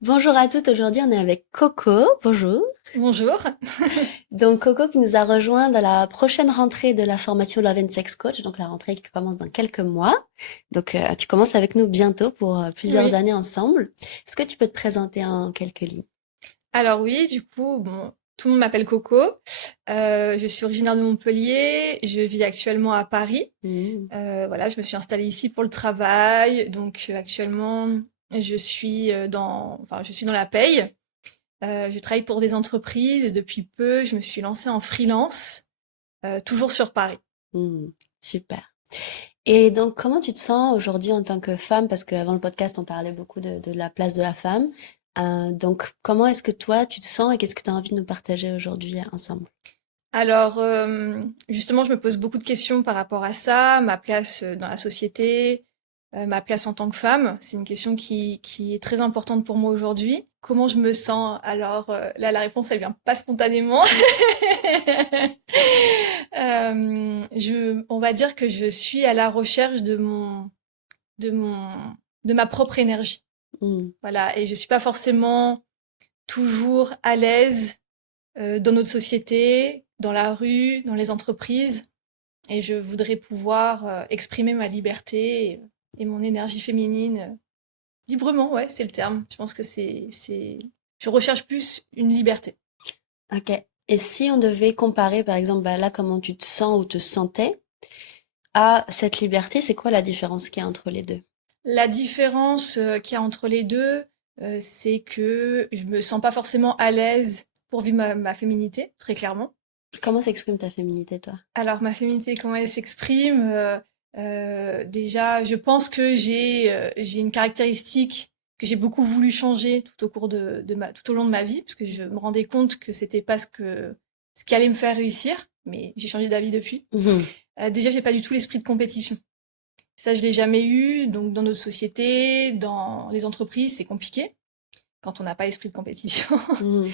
Bonjour à toutes, aujourd'hui on est avec Coco, bonjour. Bonjour. Donc Coco qui nous a rejoint dans la prochaine rentrée de la formation Love and Sex Coach, donc la rentrée qui commence dans quelques mois. Donc tu commences avec nous bientôt pour plusieurs Oui. années ensemble. Est-ce que tu peux te présenter en quelques lignes? Alors oui, du coup, bon, tout le monde m'appelle Coco. Je suis originaire de Montpellier. Je vis actuellement à Paris. Mhm. Voilà, je me suis installée ici pour le travail. Donc actuellement, je suis dans la paye. Je travaille pour des entreprises et depuis peu, je me suis lancée en freelance, toujours sur Paris. Mhm. Super. Et donc comment tu te sens aujourd'hui en tant que femme? Parce qu'avant le podcast on parlait beaucoup de la place de la femme. Donc comment est-ce que toi tu te sens et qu'est-ce que tu as envie de nous partager aujourd'hui ensemble? Alors, justement, je me pose beaucoup de questions par rapport à ça, ma place dans la société, ma place en tant que femme. C'est une question qui est très importante pour moi aujourd'hui. Comment je me sens? Alors, là, la réponse, elle vient pas spontanément. On va dire que je suis à la recherche de mon, de ma propre énergie. Mhm. Voilà. Et je suis pas forcément toujours à l'aise dans notre société, dans la rue, dans les entreprises. Et je voudrais pouvoir exprimer ma liberté et mon énergie féminine librement, ouais, c'est le terme. Je pense que je recherche plus une liberté. OK. Et si on devait comparer, par exemple, bah, là, comment tu te sens ou te sentais, à cette liberté, c'est quoi la différence qu'il y a entre les deux? La différence qu'il y a entre les deux, c'est que je me sens pas forcément à l'aise pour vivre ma féminité, très clairement. Comment s'exprime ta féminité, toi? Alors ma féminité, comment elle s'exprime? Déjà, je pense que j'ai une caractéristique que j'ai beaucoup voulu changer tout au cours tout au long de ma vie, parce que je me rendais compte que c'était pas ce qui allait me faire réussir, mais j'ai changé d'avis depuis. Mhm. Déjà, j'ai pas du tout l'esprit de compétition. Ça, je l'ai jamais eu. Donc, dans notre société, dans les entreprises, c'est compliqué quand on n'a pas l'esprit de compétition. Mhm.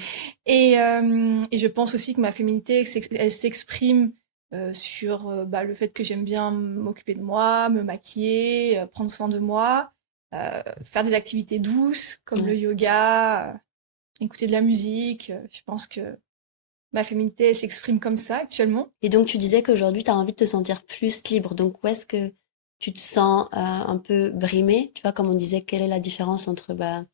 Et je pense aussi que ma féminité, elle s'exprime sur bah, le fait que j'aime bien m'occuper de moi, me maquiller, prendre soin de moi, faire des activités douces comme le Ouais. yoga, écouter de la musique. Je pense que ma féminité, elle s'exprime comme ça actuellement. Et donc, tu disais qu'aujourd'hui, tu as envie de te sentir plus libre. Donc, où est-ce que tu te sens un peu brimée? Tu vois, comme on disait, quelle est la différence entre bah,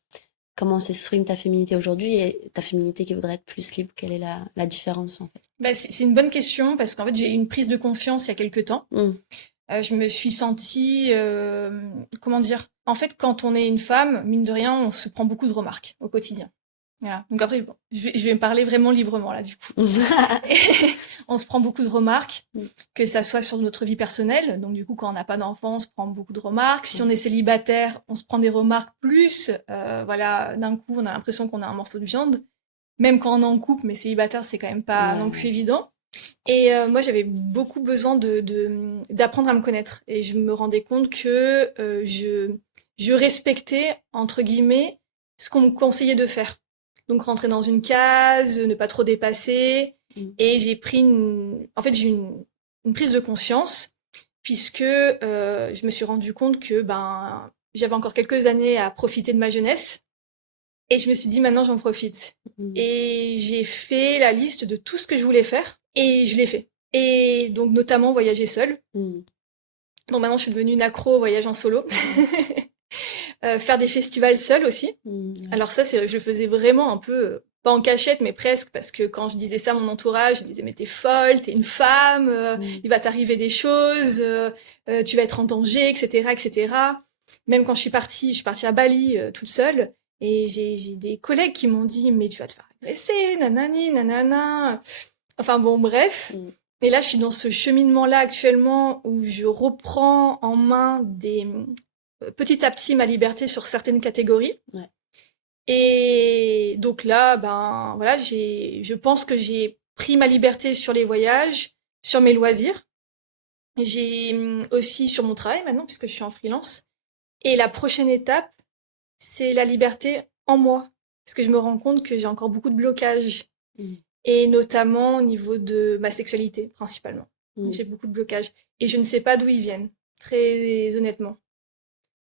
comment s'exprime ta féminité aujourd'hui et ta féminité qui voudrait être plus libre? Quelle est la différence, en fait? Bah, c'est une bonne question parce qu'en fait, j'ai eu une prise de conscience il y a quelque temps. Mhm. Je me suis sentie, comment dire? En fait, quand on est une femme, mine de rien, on se prend beaucoup de remarques au quotidien. Voilà. Donc après, bon, je vais me parler vraiment librement là, du coup. Et on se prend beaucoup de remarques, que ça soit sur notre vie personnelle. Donc du coup, quand on n'a pas d'enfant, on se prend beaucoup de remarques. Si Ouais. on est célibataire, on se prend des remarques plus. Voilà, d'un coup, on a l'impression qu'on a un morceau de viande. Même quand on est en couple, mais célibataire, c'est quand même pas non plus Ouais. évident. Et moi, j'avais beaucoup besoin d'apprendre à me connaître. Et je me rendais compte que je respectais, entre guillemets, ce qu'on me conseillait de faire. Donc rentrer dans une case, ne pas trop dépasser. Mhm. Et en fait, j'ai eu une prise de conscience, puisque je me suis rendu compte que ben, j'avais encore quelques années à profiter de ma jeunesse. Et je me suis dit, maintenant, j'en profite. Mhm. Et j'ai fait la liste de tout ce que je voulais faire. Et je l'ai fait. Et donc, notamment, voyager seule. Mhm. Donc maintenant, je suis devenue une accro au voyage en solo. Ouais. Faire des festivals seule aussi. Mhm. Ouais. Alors ça, je le faisais vraiment un peu, pas en cachette, mais presque, parce que quand je disais ça à mon entourage, ils me disaient, mais t'es folle, t'es une femme, Mhm. il va t'arriver des choses, tu vas être en danger, etc., etc. Même quand je suis partie à Bali toute seule, et j'ai des collègues qui m'ont dit, mais tu vas te faire agresser, nanani, nanana. Enfin bon, bref. Mhm. Et là, je suis dans ce cheminement-là actuellement où je reprends en main petit à petit ma liberté sur certaines catégories. Ouais. Et donc là, ben voilà, je pense que j'ai pris ma liberté sur les voyages, sur mes loisirs. J'ai aussi sur mon travail maintenant, puisque je suis en freelance. Et la prochaine étape, c'est la liberté en moi. Parce que je me rends compte que j'ai encore beaucoup de blocages. Mhm. Et notamment au niveau de ma sexualité, principalement. Mhm. J'ai beaucoup de blocages. Et je ne sais pas d'où ils viennent, très honnêtement.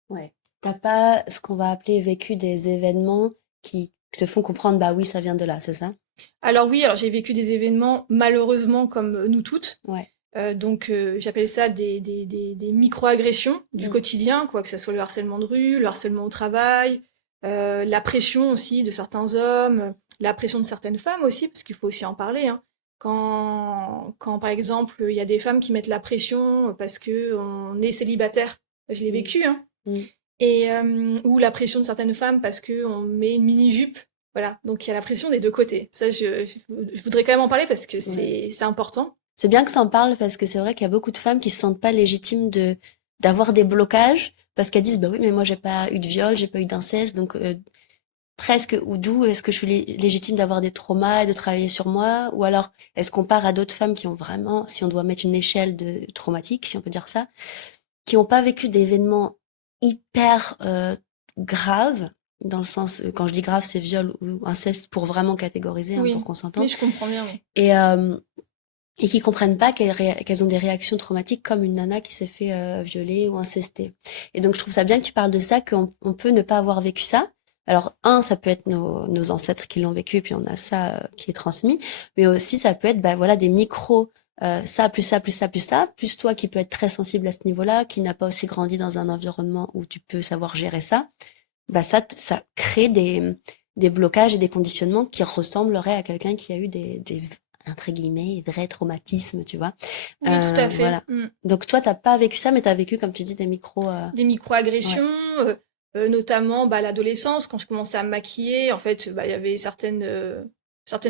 Ouais. T'as pas ce qu'on va appeler vécu des événements qui te font comprendre, bah oui, ça vient de là, c'est ça? Alors oui, alors j'ai vécu des événements malheureusement comme nous toutes. Ouais. Donc j'appelle ça des micro-agressions du Mm. quotidien, quoi, que ce soit le harcèlement de rue, le harcèlement au travail, la pression aussi de certains hommes, la pression de certaines femmes aussi, parce qu'il faut aussi en parler, hein. Quand par exemple il y a des femmes qui mettent la pression parce que on est célibataire, je l'ai Mm. vécu, hein. Mm. Et ou la pression de certaines femmes parce que on met une mini-jupe. Voilà, donc il y a la pression des deux côtés. Ça, je voudrais quand même en parler parce que Ouais. c'est important. C'est bien que tu en parles parce que c'est vrai qu'il y a beaucoup de femmes qui se sentent pas légitimes d'avoir des blocages parce qu'elles disent bah oui mais moi j'ai pas eu de viol, j'ai pas eu d'inceste donc presque ou d'où est-ce que je suis légitime d'avoir des traumas et de travailler sur moi ou alors est-ce qu'on part à d'autres femmes qui ont vraiment si on doit mettre une échelle de traumatique si on peut dire ça qui ont pas vécu d'événements hyper graves dans le sens quand je dis grave c'est viol ou inceste pour vraiment catégoriser hein, pour Oui, qu'on oui, s'entende je comprends bien. Oui. et et qui comprennent pas qu'elles ont des réactions traumatiques comme une nana qui s'est fait violer ou incester. Et donc je trouve ça bien que tu parles de ça, qu'on peut ne pas avoir vécu ça. Alors ça peut être nos ancêtres qui l'ont vécu et puis on a ça qui est transmis, mais aussi ça peut être bah voilà des micros ça plus ça plus ça plus ça plus toi qui peux être très sensible à ce niveau-là, qui n'a pas aussi grandi dans un environnement où tu peux savoir gérer ça. Bah ça crée des blocages et des conditionnements qui ressembleraient à quelqu'un qui a eu des entre guillemets, vrais traumatismes, tu vois. Oui, tout à fait. Voilà. Donc toi, t'as pas vécu ça, mais t'as vécu, comme tu dis, des micros. Des Ouais. micro-agressions, notamment bah, à l'adolescence, quand je commençais à me maquiller. En fait, bah, il y avait certaines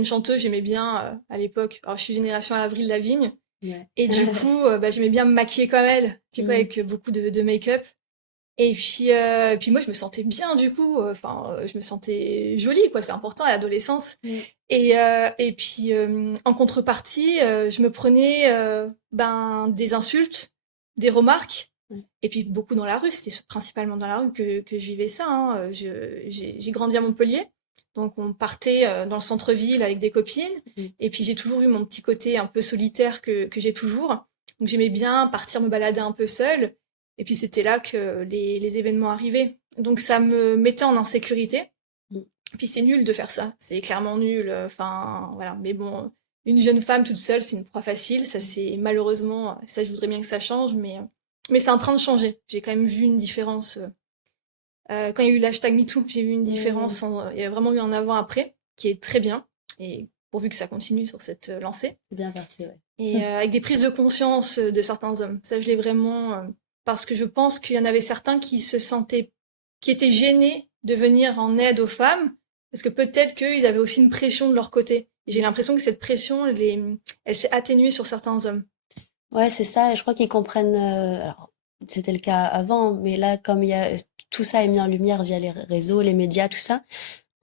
chanteuses, j'aimais bien à l'époque. Alors, je suis génération Avril Lavigne. Ouais. Et du coup, bah, j'aimais bien me maquiller comme elle, tu vois, Mm. avec beaucoup de make-up. Et puis moi, je me sentais bien du coup. Enfin, je me sentais jolie, quoi. C'est important à l'adolescence. Mm. Et puis, en contrepartie, je me prenais ben, des insultes, des remarques. Ouais. Et puis beaucoup dans la rue, c'était principalement dans la rue que je vivais ça, hein. J'ai grandi à Montpellier, donc on partait dans le centre-ville avec des copines. Mm. Et puis j'ai toujours eu mon petit côté un peu solitaire que j'ai toujours. Donc j'aimais bien partir me balader un peu seule. Et puis c'était là que les événements arrivaient. Donc ça me mettait en insécurité. Mm. Puis c'est nul de faire ça, c'est clairement nul. Enfin voilà, mais bon, une jeune femme toute seule, c'est une proie facile. Ça c'est malheureusement, ça je voudrais bien que ça change, mais c'est en train de changer. J'ai quand même vu une différence quand il y a eu l'hashtag MeToo. J'ai vu une Mm. différence. Il y a vraiment eu un avant-après qui est très bien. Et pourvu que ça continue sur cette lancée. C'est bien parti, ouais. Et avec des prises de conscience de certains hommes. Ça je l'ai vraiment parce que je pense qu'il y en avait certains qui se sentaient, qui étaient gênés de venir en aide aux femmes parce que peut-être qu'ils avaient aussi une pression de leur côté. Et j'ai l'impression que cette pression, elle s'est atténuée sur certains hommes. Ouais, c'est ça. Et je crois qu'ils comprennent. Alors, c'était le cas avant, mais là, comme il y a tout ça est mis en lumière via les réseaux, les médias, tout ça,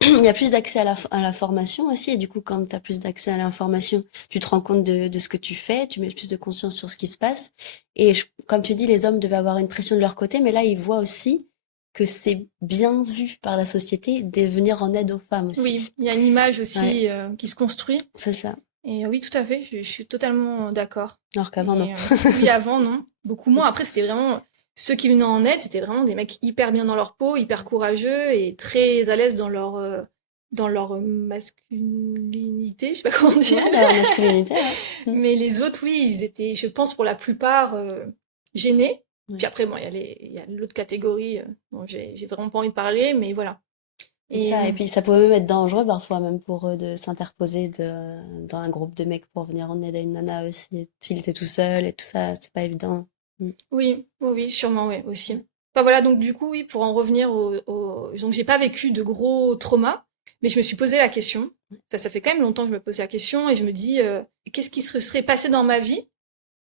il y a plus d'accès à la formation aussi. Et du coup, quand tu as plus d'accès à l'information, tu te rends compte de ce que tu fais, tu mets plus de conscience sur ce qui se passe. Et comme tu dis, les hommes devaient avoir une pression de leur côté, mais là, ils voient aussi que c'est bien vu par la société de venir en aide aux femmes Oui, aussi. il y a une image Ouais, aussi qui se construit. c'est ça. Et oui, tout à fait, je suis totalement d'accord. Alors qu'avant, non. Et oui, avant, non. Beaucoup C'est moins. ça. Après, c'était vraiment... Ceux qui venaient en aide, c'était vraiment des mecs hyper bien dans leur peau, hyper courageux et très à l'aise dans leur masculinité, je sais pas comment dire. Ouais, la masculinité, ouais. Mm. Mais les autres, oui, ils étaient, je pense, pour la plupart, gênés. Ouais. Puis après, bon, il y a l'autre catégorie dont j'ai vraiment pas envie de parler, mais voilà. C'est Et ça. Et puis, ça pouvait même être dangereux parfois, même pour eux, de s'interposer dans un groupe de mecs pour venir en aide à une nana aussi. S'il était tout seul et tout ça, c'est pas évident. Mm. oui, oui, oui, sûrement, oui, aussi. Enfin voilà, donc du coup, oui, pour en revenir donc j'ai pas vécu de gros traumas, mais je me suis posé la question. Enfin, ça fait quand même longtemps que je me pose la question et je me dis, qu'est-ce qui se serait passé dans ma vie?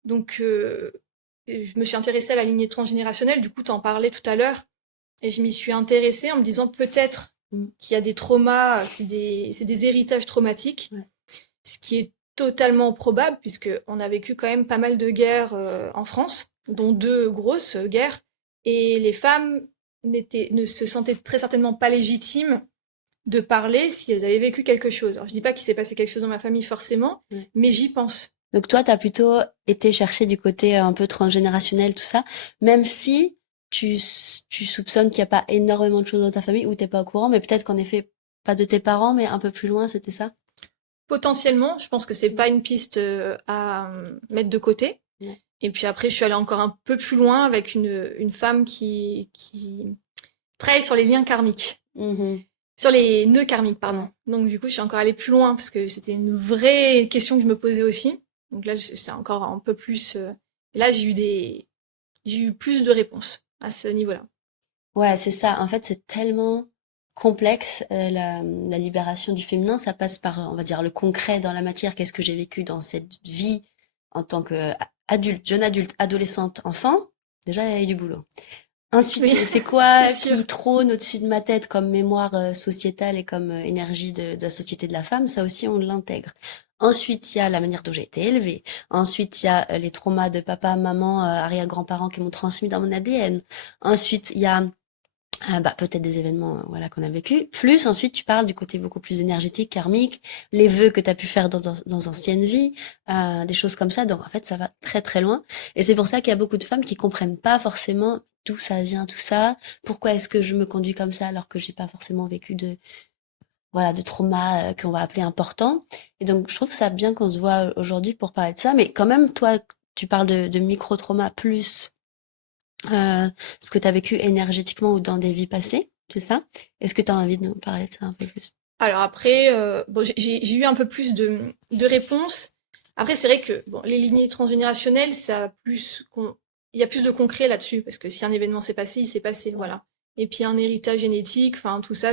Donc, je me suis intéressée à la lignée transgénérationnelle, du coup, t'en parlais tout à l'heure, et je m'y suis intéressée en me disant peut-être Mm. qu'il y a des traumas, c'est des héritages traumatiques, Ouais. ce qui est totalement probable, puisque on a vécu quand même pas mal de guerres en France, dont deux grosses guerres, et les femmes ne se sentaient très certainement pas légitimes de parler si elles avaient vécu quelque chose. Alors je dis pas qu'il s'est passé quelque chose dans ma famille forcément, Ouais. mais j'y pense. Donc, toi, t'as plutôt été chercher du côté un peu transgénérationnel, tout ça, même si tu soupçonnes qu'il n'y a pas énormément de choses dans ta famille ou t'es pas au courant, mais peut-être qu'en effet, pas de tes parents, mais un peu plus loin, c'était ça? Potentiellement, je pense que c'est pas une piste à mettre de côté. Ouais. Et puis après, je suis allée encore un peu plus loin avec une femme qui travaille sur les liens karmiques. Mhm. Sur les nœuds karmiques, pardon. Donc du coup, je suis encore allée plus loin parce que c'était une vraie question que je me posais aussi. Donc là, c'est encore un peu plus... Et là, j'ai eu plus de réponses à ce niveau-là. Ouais, c'est ça. En fait, c'est tellement complexe, la libération du féminin. Ça passe par, on va dire, le concret dans la matière. Qu'est-ce que j'ai vécu dans cette vie en tant que adulte, jeune adulte, adolescente, enfant? Déjà, il y a du boulot. Ensuite, Oui, c'est c'est quoi sûr. qui trône au-dessus de ma tête comme mémoire sociétale et comme énergie de la société de la femme? Ça aussi, on l'intègre. Ensuite, il y a la manière dont j'ai été élevée. Ensuite, il y a les traumas de papa, maman, arrière-grands-parents qui m'ont transmis dans mon ADN. Ensuite, il y a bah, peut-être des événements voilà qu'on a vécu. Plus ensuite, tu parles du côté beaucoup plus énergétique, karmique, les vœux que tu as pu faire dans anciennes vies, des choses comme ça. Donc en fait, ça va très très loin. Et c'est pour ça qu'il y a beaucoup de femmes qui comprennent pas forcément d'où ça vient tout ça. Pourquoi est-ce que je me conduis comme ça alors que j'ai pas forcément vécu de voilà de trauma qu'on va appeler important. Et donc je trouve ça bien qu'on se voit aujourd'hui pour parler de ça. Mais quand même, toi, tu parles de micro-trauma plus ce que tu as vécu énergétiquement ou dans des vies passées, c'est ça? Est-ce que tu as envie de nous parler de ça un peu plus? Alors après, bon, j'ai eu un peu plus de réponses. Après, c'est vrai que bon, les lignées transgénérationnelles, il y a plus de concret là-dessus, parce que si un événement s'est passé, il s'est passé, voilà. Et puis un héritage génétique, enfin tout ça,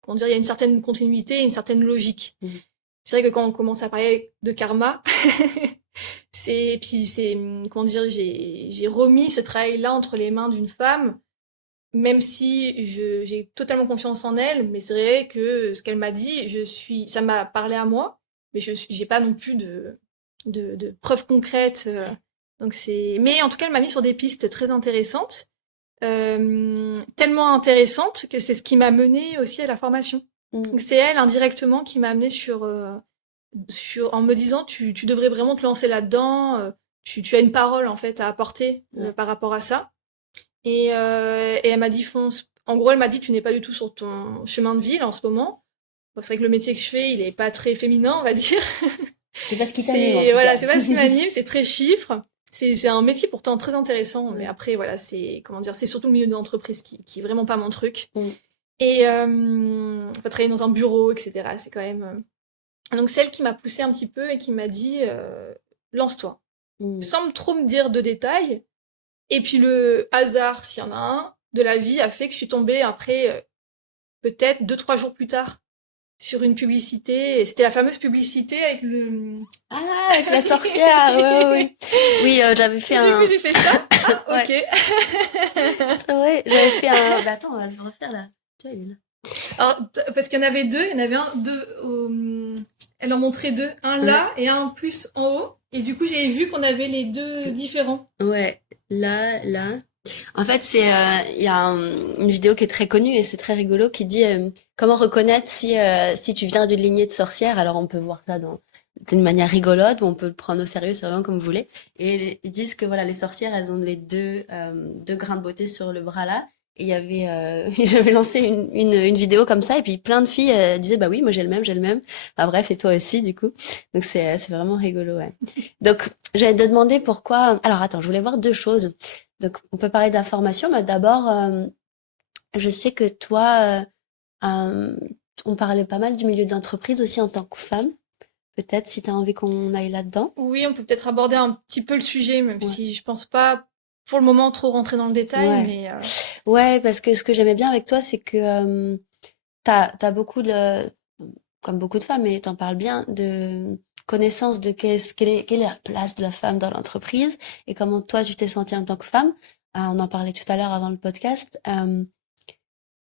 comment dire, il y a une certaine continuité, une certaine logique. Mhm. C'est vrai que quand on commence à parler de karma, puis comment dire, j'ai remis ce travail-là entre les mains d'une femme, même si j'ai totalement confiance en elle, mais c'est vrai que ce qu'elle m'a dit, ça m'a parlé à moi, mais j'ai pas non plus de preuves concrètes. Mais en tout cas, elle m'a mis sur des pistes très intéressantes, tellement intéressantes que c'est ce qui m'a mené aussi à la formation. Mhm. Donc c'est elle indirectement qui m'a amené en me disant tu devrais vraiment te lancer là-dedans, tu as une parole en fait à apporter Ouais. par rapport à ça. Et elle m'a dit fonce. En gros, elle m'a dit tu n'es pas du tout sur ton chemin de vie là, en ce moment. Bon, c'est vrai que le métier que je fais, il est pas très féminin, on va dire. C'est pas ce qui t'anime en C'est tout voilà, cas. c'est pas ce qui m'anime, c'est très chiffre. C'est un métier pourtant très intéressant, mais Ouais. après voilà, c'est comment dire, c'est surtout le milieu de l'entreprise qui est vraiment pas mon truc. Mhm. Et faut travailler dans un bureau, etc. C'est quand même. Donc celle qui m'a poussée un petit peu et qui m'a dit lance-toi, Mhm. sans trop me dire de détails. Et puis le hasard, s'il y en a un, de la vie a fait que je suis tombée après, peut-être 2, 3 jours plus tard, sur une publicité. Et c'était la fameuse publicité avec le... Ah, avec la sorcière, ouais, ouais, ouais. Oui, j'avais fait Et du coup, un... j'ai fait ça. Ah, Ouais, ok. c'est vrai, j'avais fait un... Bah attends, on va le refaire là. Tu vois, il est là. Alors, parce qu'il y en avait deux. Il y en avait un, deux... Elle en montrait deux. Un Ouais, là et un plus en haut. Et du coup, j'avais vu qu'on avait les deux différents. ouais, là, là. En fait, il y a une vidéo qui est très connue et c'est très rigolo qui dit comment reconnaître si tu viens d'une lignée de sorcières. Alors on peut voir ça d'une manière rigolote ou on peut le prendre au sérieux, c'est vraiment comme vous voulez. Et ils disent que voilà, les sorcières, elles ont les deux grains de beauté sur le bras là. Et il y avait, j'avais lancé une vidéo comme ça et puis plein de filles disaient bah oui, moi j'ai le même, j'ai le même. Enfin bref, et toi aussi du coup. Donc c'est vraiment rigolo, ouais. Donc j'allais te demander pourquoi. Alors attends, je voulais voir deux choses. Donc, on peut parler d'information, mais d'abord, je sais que toi, on parlait pas mal du milieu de l'entreprise aussi en tant que femme. Peut-être si tu as envie qu'on aille là-dedans. Oui, on peut peut-être aborder un petit peu le sujet, même Ouais. si je pense pas pour le moment trop rentrer dans le détail, Ouais. mais Ouais, parce que ce que j'aimais bien avec toi, c'est que t'as beaucoup de, comme beaucoup de femmes, et t'en parles bien, de connaissance de quelle est la place de la femme dans l'entreprise et comment toi tu t'es sentie en tant que femme. On en parlait tout à l'heure avant le podcast.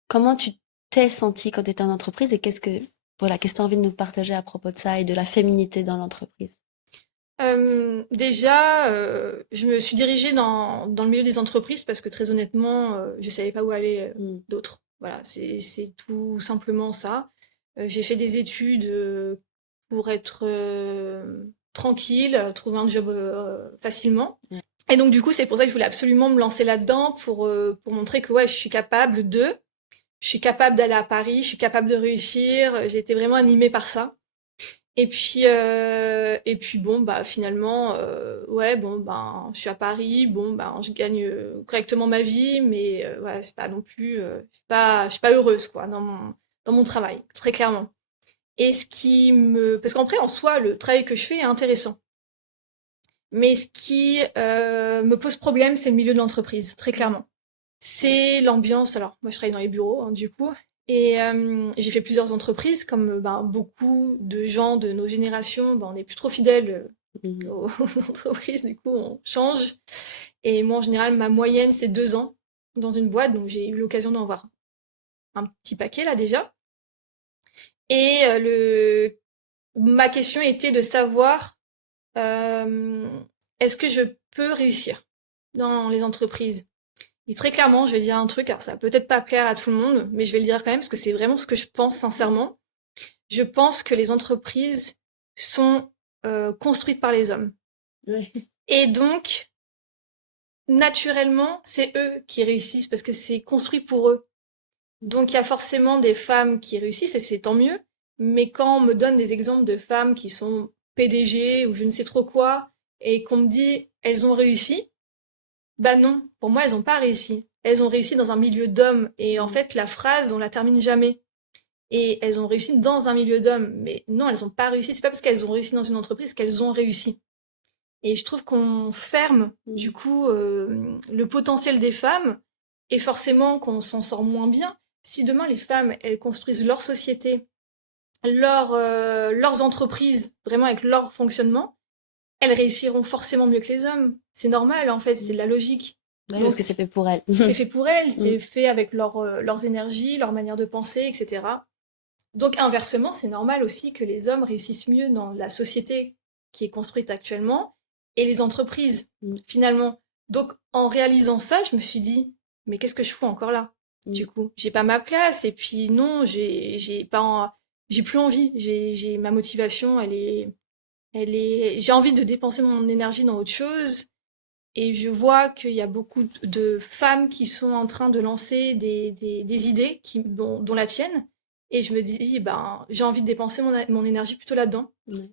Comment tu t'es sentie quand tu étais en entreprise et qu'est-ce que tu as envie de nous partager à propos de ça et de la féminité dans l'entreprise? déjà, je me suis dirigée dans le milieu des entreprises parce que très honnêtement, je savais pas où aller Mmh. d'autre. Voilà, c'est tout simplement ça. J'ai fait des études pour être tranquille, trouver un job facilement. Ouais. Et donc du coup, c'est pour ça que je voulais absolument me lancer là-dedans pour montrer que ouais, je suis capable de. je suis capable d'aller à Paris, je suis capable de réussir. J'ai été vraiment animée par ça. Et puis bon, bah finalement, ouais, bon, ben, je suis à Paris, bon, ben, je gagne correctement ma vie, mais voilà, c'est pas non plus, je suis pas heureuse, quoi, dans mon travail, très clairement. Et parce qu'en vrai, en soi, le travail que je fais est intéressant. Mais ce qui me pose problème, c'est le milieu de l'entreprise, très clairement. C'est l'ambiance. Alors, moi, je travaille dans les bureaux, hein, du coup. Et j'ai fait plusieurs entreprises, comme ben, beaucoup de gens de nos générations, ben, on n'est plus trop fidèles Mhm. aux entreprises, du coup, on change. Et moi, en général, ma moyenne, c'est 2 ans dans une boîte, donc j'ai eu l'occasion d'en voir un petit paquet, là, déjà. Et ma question était de savoir, euh, est-ce que je peux réussir dans les entreprises? Et très clairement, je vais dire un truc, alors ça va peut-être pas plaire à tout le monde, mais je vais le dire quand même parce que c'est vraiment ce que je pense sincèrement. Je pense que les entreprises sont construites par les hommes. Ouais. Et donc, naturellement, c'est eux qui réussissent parce que c'est construit pour eux. Donc, il y a forcément des femmes qui réussissent et c'est tant mieux. Mais quand on me donne des exemples de femmes qui sont PDG ou je ne sais trop quoi et qu'on me dit elles ont réussi, bah non, pour moi, elles ont pas réussi. Elles ont réussi dans un milieu d'hommes. Et en Mhm. fait, la phrase, on la termine jamais. Et elles ont réussi dans un milieu d'hommes. Mais non, elles ont pas réussi. C'est pas parce qu'elles ont réussi dans une entreprise qu'elles ont réussi. Et je trouve qu'on ferme, du Mhm. coup, le potentiel des femmes. Et forcément qu'on s'en sort moins bien. Si demain, les femmes, elles construisent leur société, leurs entreprises, vraiment avec leur fonctionnement, elles réussiront forcément mieux que les hommes. C'est normal, en fait, c'est de Mhm. la logique. Ouais, parce que c'est Donc, fait pour elle. c'est fait pour elles, Mhm. c'est fait avec leurs énergies, leur manière de penser, etc. Donc inversement, c'est normal aussi que les hommes réussissent mieux dans la société qui est construite actuellement et les entreprises, Mhm. finalement. Donc en réalisant ça, je me suis dit, mais qu'est-ce que je fous encore là? Du Mhm. coup, j'ai pas ma place et puis non, j'ai pas, j'ai plus envie. J'ai ma motivation, j'ai envie de dépenser mon énergie dans autre chose. Et je vois qu'il y a beaucoup de femmes qui sont en train de lancer des idées dont la tienne. Et je me dis, ben, j'ai envie de dépenser mon énergie plutôt là-dedans. Ouais.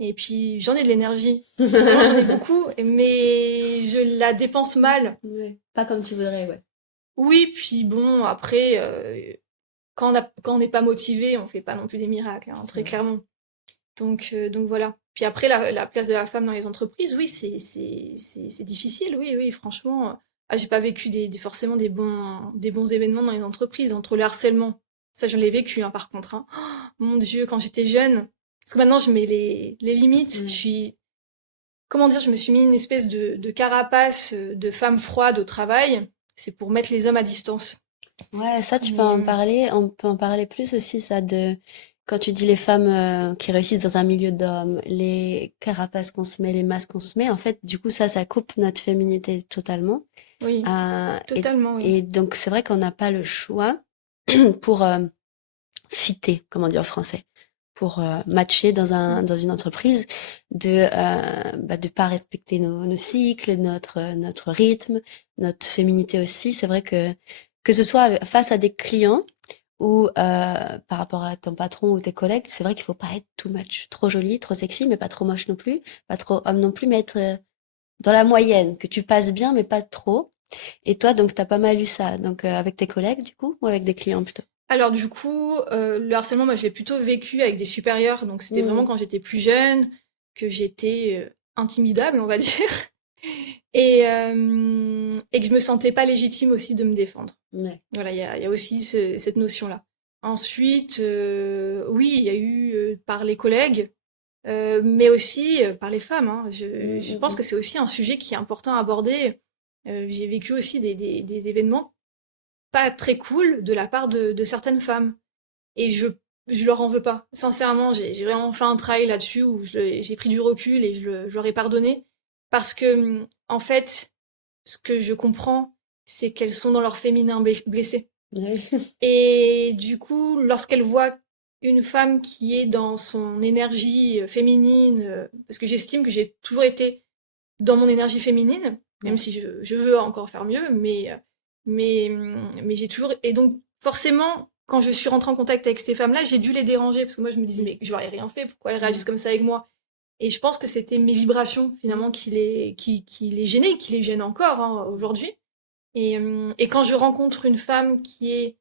Et puis, j'en ai de l'énergie. Vraiment, j'en ai beaucoup, mais je la dépense mal. Ouais. Pas comme tu voudrais, ouais. Oui, puis bon, après, quand on n'est pas motivé, on fait pas non plus des miracles, hein, C'est très vrai. clairement. Donc voilà. Puis après, la place de la femme dans les entreprises, oui, c'est difficile, oui, oui, franchement. Ah, j'ai pas vécu forcément des bons événements dans les entreprises, entre le harcèlement. Ça, je l'ai vécu, hein, par contre, hein. Oh, mon Dieu, quand j'étais jeune. Parce que maintenant, je mets les limites. Ouais. Comment dire, je me suis mis une espèce de carapace de femme froide au travail. C'est pour mettre les hommes à distance. Ouais, ça, tu peux Mais, en parler. On peut en parler plus aussi, ça, de quand tu dis les femmes qui réussissent dans un milieu d'hommes, les carapaces qu'on se met, les masques qu'on se met. En fait, du coup, ça coupe notre féminité totalement. oui, Euh, et, totalement, oui. et donc, c'est vrai qu'on n'a pas le choix pour fitter, comme on dit en français, pour matcher dans une entreprise, de pas respecter nos cycles, notre rythme, notre féminité aussi. C'est vrai que ce soit face à des clients ou par rapport à ton patron ou tes collègues, c'est vrai qu'il faut pas être too much, trop jolie, trop sexy, mais pas trop moche non plus, pas trop homme non plus, mais être dans la moyenne, que tu passes bien, mais pas trop. Et toi, donc, t'as pas mal eu ça, donc avec tes collègues du coup, ou avec des clients plutôt? Alors du coup, le harcèlement, moi, je l'ai plutôt vécu avec des supérieurs, donc c'était vraiment Mmh. quand j'étais plus jeune, que j'étais intimidable, on va dire, et que je me sentais pas légitime aussi de me défendre. Ouais. Voilà, il y a aussi cette notion-là. Ensuite, oui, il y a eu par les collègues, mais aussi par les femmes, hein. Mmh, Je mmh, pense mmh. que c'est aussi un sujet qui est important à aborder. J'ai vécu aussi des événements pas très cool de la part de certaines femmes. Et je leur en veux pas. Sincèrement, j'ai vraiment fait un travail là-dessus où j'ai pris du recul et je leur ai pardonné. Parce que, en fait, ce que je comprends, c'est qu'elles sont dans leur féminin blessé. Ouais. Et du coup, lorsqu'elles voient une femme qui est dans son énergie féminine, parce que j'estime que j'ai toujours été dans mon énergie féminine, même Ouais. si je veux encore faire mieux, mais j'ai toujours, et donc forcément, quand je suis rentrée en contact avec ces femmes-là, j'ai dû les déranger parce que moi, je me disais, mais je leur ai rien fait, pourquoi elles réagissent comme ça avec moi? Et je pense que c'était mes vibrations, finalement, qui les gênaient, qui les gênent encore, hein, aujourd'hui. Et quand je rencontre une femme qui est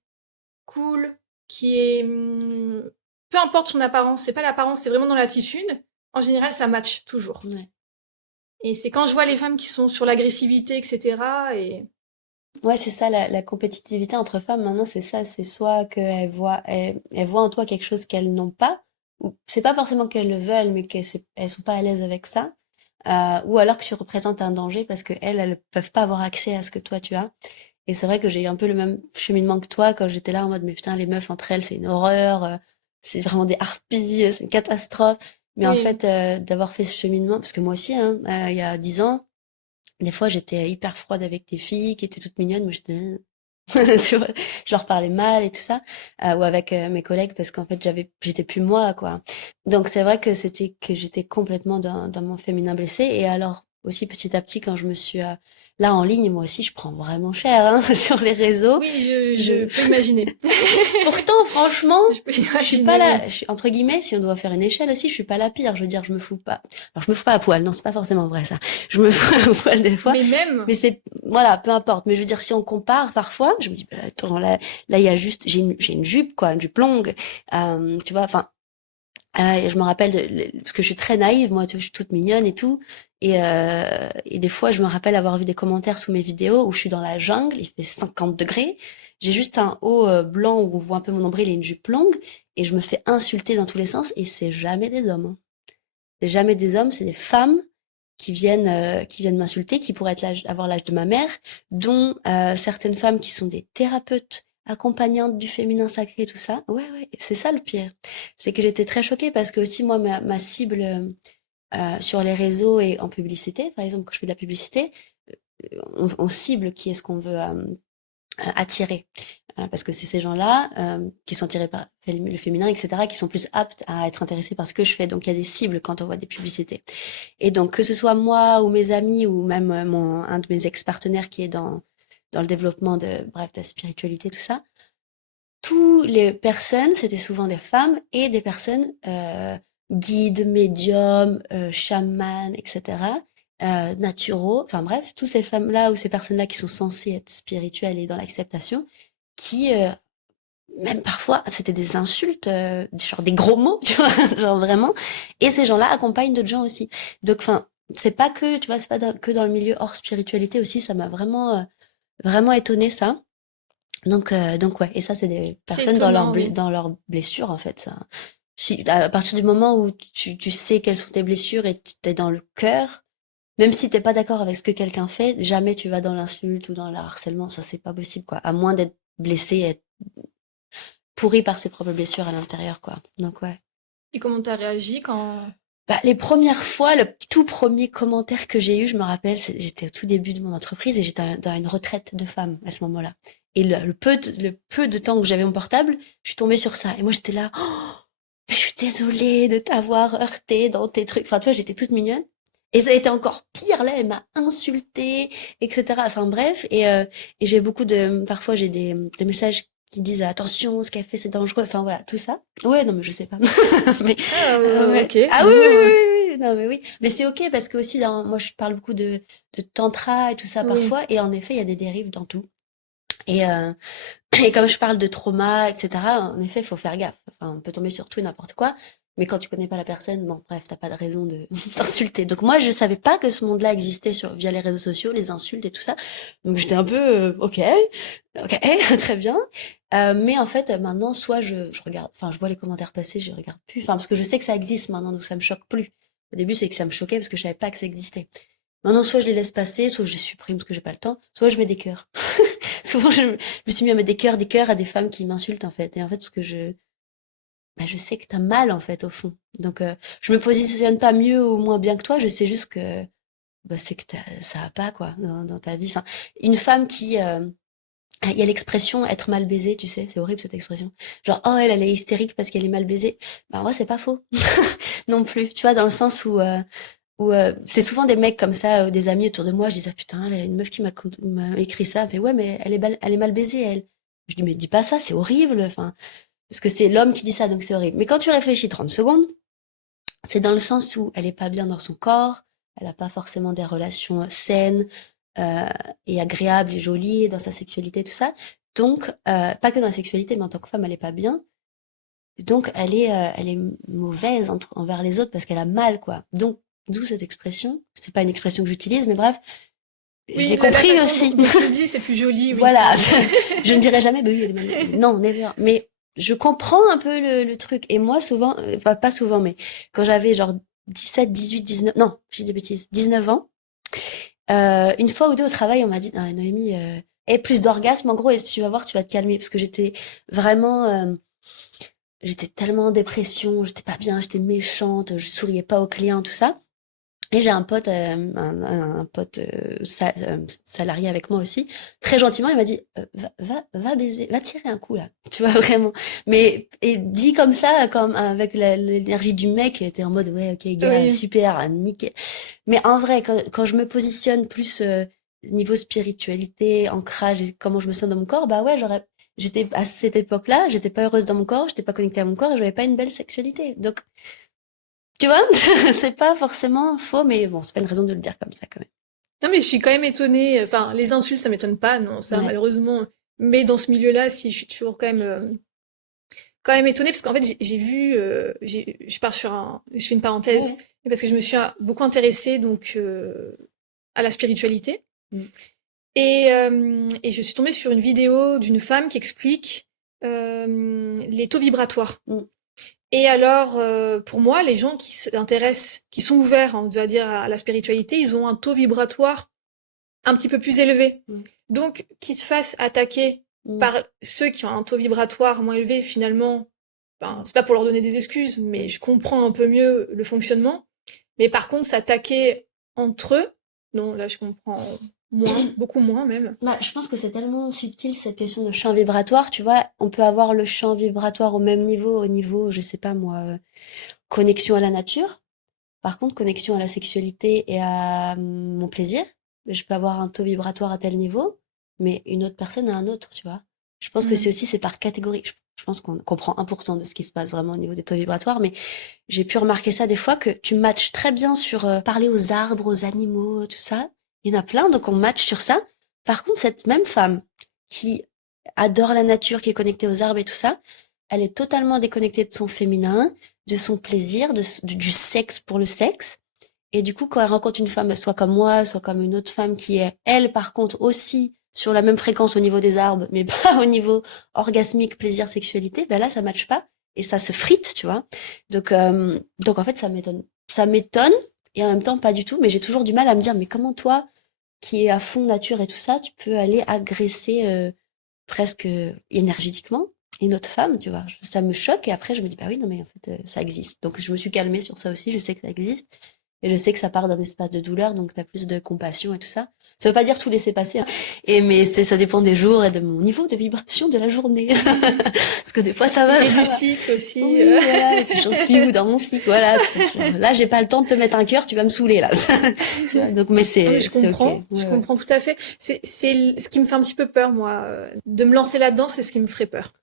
cool, qui est, peu importe son apparence, c'est pas l'apparence, c'est vraiment dans l'attitude, en général, ça match toujours. Ouais. Et c'est quand je vois les femmes qui sont sur l'agressivité, etc. Et Ouais, c'est ça, la compétitivité entre femmes, maintenant, c'est ça. C'est soit elles voient en toi quelque chose qu'elles n'ont pas, ou c'est pas forcément qu'elles le veulent, mais elles sont pas à l'aise avec ça. Ou alors que tu représentes un danger parce que elles peuvent pas avoir accès à ce que toi tu as. Et c'est vrai que j'ai eu un peu le même cheminement que toi quand j'étais là en mode, mais putain, les meufs entre elles, c'est une horreur, c'est vraiment des harpies, c'est une catastrophe. Mais en oui, fait, d'avoir fait ce cheminement, parce que moi aussi, hein, il y a 10 ans, des fois, j'étais hyper froide avec des filles qui étaient toutes mignonnes. Moi, j'étais, tu vois, je leur parlais mal et tout ça, ou avec mes collègues parce qu'en fait, j'étais plus moi, quoi. Donc, c'est vrai que j'étais complètement dans mon féminin blessé. Et alors, aussi, petit à petit, quand je me suis, là, en ligne, moi aussi, je prends vraiment cher, hein, sur les réseaux. oui, je Je, peux imaginer. pourtant, franchement, Je peux je suis pas imaginer, là, oui. entre guillemets, si on doit faire une échelle aussi, je suis pas la pire. Je veux dire, je me fous pas. Alors, je me fous pas à poil. Non, c'est pas forcément vrai, ça. Je me fous à poil des fois. Mais même, Mais c'est, voilà, peu importe. Mais je veux dire, si on compare parfois, je me dis, bah, attends, là, il y a juste, j'ai une jupe, quoi, une jupe longue. Tu vois, enfin, je me rappelle parce que je suis très naïve, moi, tu vois, je suis toute mignonne et tout. Et des fois, je me rappelle avoir vu des commentaires sous mes vidéos où je suis dans la jungle, il fait 50 degrés. J'ai juste un haut blanc où on voit un peu mon nombril et une jupe longue. Et je me fais insulter dans tous les sens. Et c'est jamais des hommes, hein. C'est jamais des hommes, c'est des femmes qui viennent m'insulter, qui pourraient avoir l'âge de ma mère, dont certaines femmes qui sont des thérapeutes accompagnantes du féminin sacré, tout ça. Ouais, ouais, c'est ça le pire. C'est que j'étais très choquée parce que aussi moi, ma cible sur les réseaux et en publicité, par exemple, quand je fais de la publicité, on cible qui est-ce qu'on veut attirer. Parce que c'est ces gens-là qui sont attirés par le féminin, etc., qui sont plus aptes à être intéressés par ce que je fais. Donc il y a des cibles quand on voit des publicités. Et donc que ce soit moi ou mes amis ou même un de mes ex-partenaires qui est dans le développement bref, de la spiritualité, tout ça, toutes les personnes, c'était souvent des femmes et des personnes guides, médiums, chamans, etc., naturaux, enfin bref, toutes ces femmes-là ou ces personnes-là qui sont censées être spirituelles et dans l'acceptation, qui, même parfois, c'était des insultes, genre des gros mots, tu vois, genre vraiment. Et ces gens-là accompagnent d'autres gens aussi. Donc, enfin, c'est pas que, tu vois, c'est pas que dans le milieu hors spiritualité aussi, ça m'a vraiment étonné ça. Donc ouais, et ça, c'est des c'est personnes étonnant, oui. dans leur blessure, en fait, ça. Si, à partir du moment où tu sais quelles sont tes blessures et tu es dans le cœur, même si t'es pas d'accord avec ce que quelqu'un fait, jamais tu vas dans l'insulte ou dans le harcèlement, ça c'est pas possible, quoi. À moins d'être blessé, être pourri par ses propres blessures à l'intérieur, quoi. Donc ouais. Et comment t'as réagi quand... Bah, les premières fois, le tout premier commentaire que j'ai eu, je me rappelle, j'étais au tout début de mon entreprise et j'étais dans une retraite de femmes à ce moment-là. Et le peu de temps que j'avais mon portable, je suis tombée sur ça. Et moi, j'étais là, oh, mais je suis désolée de t'avoir heurté dans tes trucs. Enfin, tu vois, j'étais toute mignonne. Et ça a été encore pire, là, elle m'a insultée, etc. Enfin, bref. Et j'ai beaucoup parfois, j'ai des messages qui disent attention, ce qu'elle fait, c'est dangereux. Enfin, voilà, tout ça. Ouais, non, mais je sais pas. Mais, Ah, ouais. ok. Ah oui, oui, Non, oui, oui, oui. Non, mais oui. Mais c'est ok parce que aussi, moi, je parle beaucoup de tantra et tout ça oui. parfois. Et en effet, il y a des dérives dans tout. Et, et comme je parle de trauma, etc., en effet, il faut faire gaffe. Enfin, on peut tomber sur tout et n'importe quoi. Mais quand tu connais pas la personne, bon, bref, t'as pas de raison de t'insulter. Donc moi, je savais pas que ce monde-là existait via les réseaux sociaux, les insultes et tout ça. Donc j'étais un peu, ok, très bien. Mais en fait, maintenant, soit je regarde, enfin, je vois les commentaires passer, je regarde plus. Enfin, parce que je sais que ça existe maintenant, donc ça me choque plus. Au début, c'est que ça me choquait parce que je savais pas que ça existait. Maintenant, soit je les laisse passer, soit je les supprime parce que j'ai pas le temps, soit je mets des cœurs. Souvent, je me suis mis à mettre des cœurs à des femmes qui m'insultent, en fait. Et en fait, parce que je sais que t'as mal, en fait, au fond. Donc, je me positionne pas mieux ou moins bien que toi, je sais juste que, bah, c'est que ça va pas, quoi, dans ta vie. Enfin, une femme qui, il y a l'expression être mal baisée, tu sais, c'est horrible cette expression. Genre, oh, elle est hystérique parce qu'elle est mal baisée. Bah, en vrai, c'est pas faux. Non plus. Tu vois, dans le sens où c'est souvent des mecs comme ça, des amis autour de moi, je disais, ah, putain, il y a une meuf qui m'a écrit ça. Elle fait, ouais, mais elle est mal baisée, elle. Je dis, mais dis pas ça, c'est horrible. Enfin, parce que c'est l'homme qui dit ça, donc c'est horrible. Mais quand tu réfléchis 30 secondes, c'est dans le sens où elle est pas bien dans son corps, elle a pas forcément des relations saines euh, et agréables et jolies dans sa sexualité, tout ça. Donc, pas que dans la sexualité, mais en tant que femme, elle est pas bien. Donc, elle est mauvaise envers les autres parce qu'elle a mal, quoi. Donc, d'où cette expression. C'est pas une expression que j'utilise, mais bref, je Oui, l'ai la compris façon aussi. dont tu le dis, c'est plus joli, oui. Voilà, je ne dirais jamais, bah oui, elle est mal. Non, never. Mais je comprends un peu le truc. Et moi, souvent, enfin, pas souvent, mais quand j'avais genre 17, 18, 19, non, j'ai des bêtises, 19 ans, une fois ou deux au travail, on m'a dit, ah, Noémie, aie plus d'orgasme, en gros, et tu vas voir, tu vas te calmer. Parce que j'étais vraiment, j'étais tellement en dépression, j'étais pas bien, j'étais méchante, je souriais pas aux clients, tout ça. Et j'ai un pote, un pote salarié avec moi aussi, très gentiment, il m'a dit va baiser, va tirer un coup là, tu vois vraiment. Mais et dit comme ça, comme avec l'énergie du mec, qui était en mode ouais ok gars Oui. super nickel. Mais en vrai, quand je me positionne plus niveau spiritualité, ancrage et comment je me sens dans mon corps, bah ouais j'étais à cette époque-là, j'étais pas heureuse dans mon corps, j'étais pas connectée à mon corps et j'avais pas une belle sexualité. Donc tu vois, c'est pas forcément faux, mais bon, c'est pas une raison de le dire comme ça quand Non, mais je suis quand même étonnée. Enfin, les insultes, ça m'étonne pas, non, ça, même. Ouais. malheureusement. Mais dans ce milieu-là, si, je suis toujours quand même étonnée, parce qu'en fait, j'ai vu, je pars sur je fais une Ouais, parenthèse, ouais. mais parce que je me suis beaucoup intéressée, donc, à la spiritualité. Mm. Et je suis tombée sur une vidéo d'une femme qui explique, les taux vibratoires. Mm. Et alors, pour moi, les gens qui s'intéressent, qui sont ouverts, on va dire, à la spiritualité, ils ont un taux vibratoire un petit peu plus élevé. Mm. Donc, qu'ils se fassent attaquer Mm. par ceux qui ont un taux vibratoire moins élevé, finalement, ben, c'est pas pour leur donner des excuses, mais je comprends un peu mieux le fonctionnement. Mais par contre, s'attaquer entre eux, non, là, je comprends moins, beaucoup moins même. Bah, je pense que c'est tellement subtil cette question de champ vibratoire, tu vois. On peut avoir le champ vibratoire au niveau, je sais pas moi, connexion à la nature. Par contre, connexion à la sexualité et à mon plaisir, je peux avoir un taux vibratoire à tel niveau, mais une autre personne a un autre, tu vois. Je pense que Mm. c'est par catégorie. Je pense qu'on comprend 1% de ce qui se passe vraiment au niveau des taux vibratoires, mais j'ai pu remarquer ça des fois que tu matches très bien sur parler aux arbres, aux animaux, tout ça. Il y en a plein, donc on match sur ça. Par contre, cette même femme qui adore la nature, qui est connectée aux arbres et tout ça, elle est totalement déconnectée de son féminin, de son plaisir, du sexe pour le sexe. Et du coup, quand elle rencontre une femme, soit comme moi, soit comme une autre femme qui est, elle, par contre, aussi sur la même fréquence au niveau des arbres, mais pas au niveau orgasmique, plaisir, sexualité, ben là, ça matche pas et ça se frite, tu vois. Donc en fait, ça m'étonne. Ça m'étonne et en même temps pas du tout, mais j'ai toujours du mal à me dire, mais comment toi, qui est à fond nature et tout ça, tu peux aller agresser presque énergétiquement une autre femme, tu vois. Ça me choque et après je me dis, bah oui, non mais en fait, ça existe. Donc je me suis calmée sur ça aussi, je sais que ça existe. Et je sais que ça part d'un espace de douleur, donc t'as plus de compassion et tout ça. Ça veut pas dire tout laisser passer, hein. Et mais ça dépend des jours et de mon niveau de vibration de la journée. Parce que des fois ça va, Et ça du va. cycle aussi. Oui, voilà. Et puis j'en suis où dans mon cycle, voilà. Là, j'ai pas le temps de te mettre un cœur, tu vas me saouler là. Tu vois, donc mais Non, mais c'est ok. Ouais, je ouais. comprends tout à fait. C'est ce qui me fait un petit peu peur, moi. De me lancer là-dedans, c'est ce qui me ferait peur.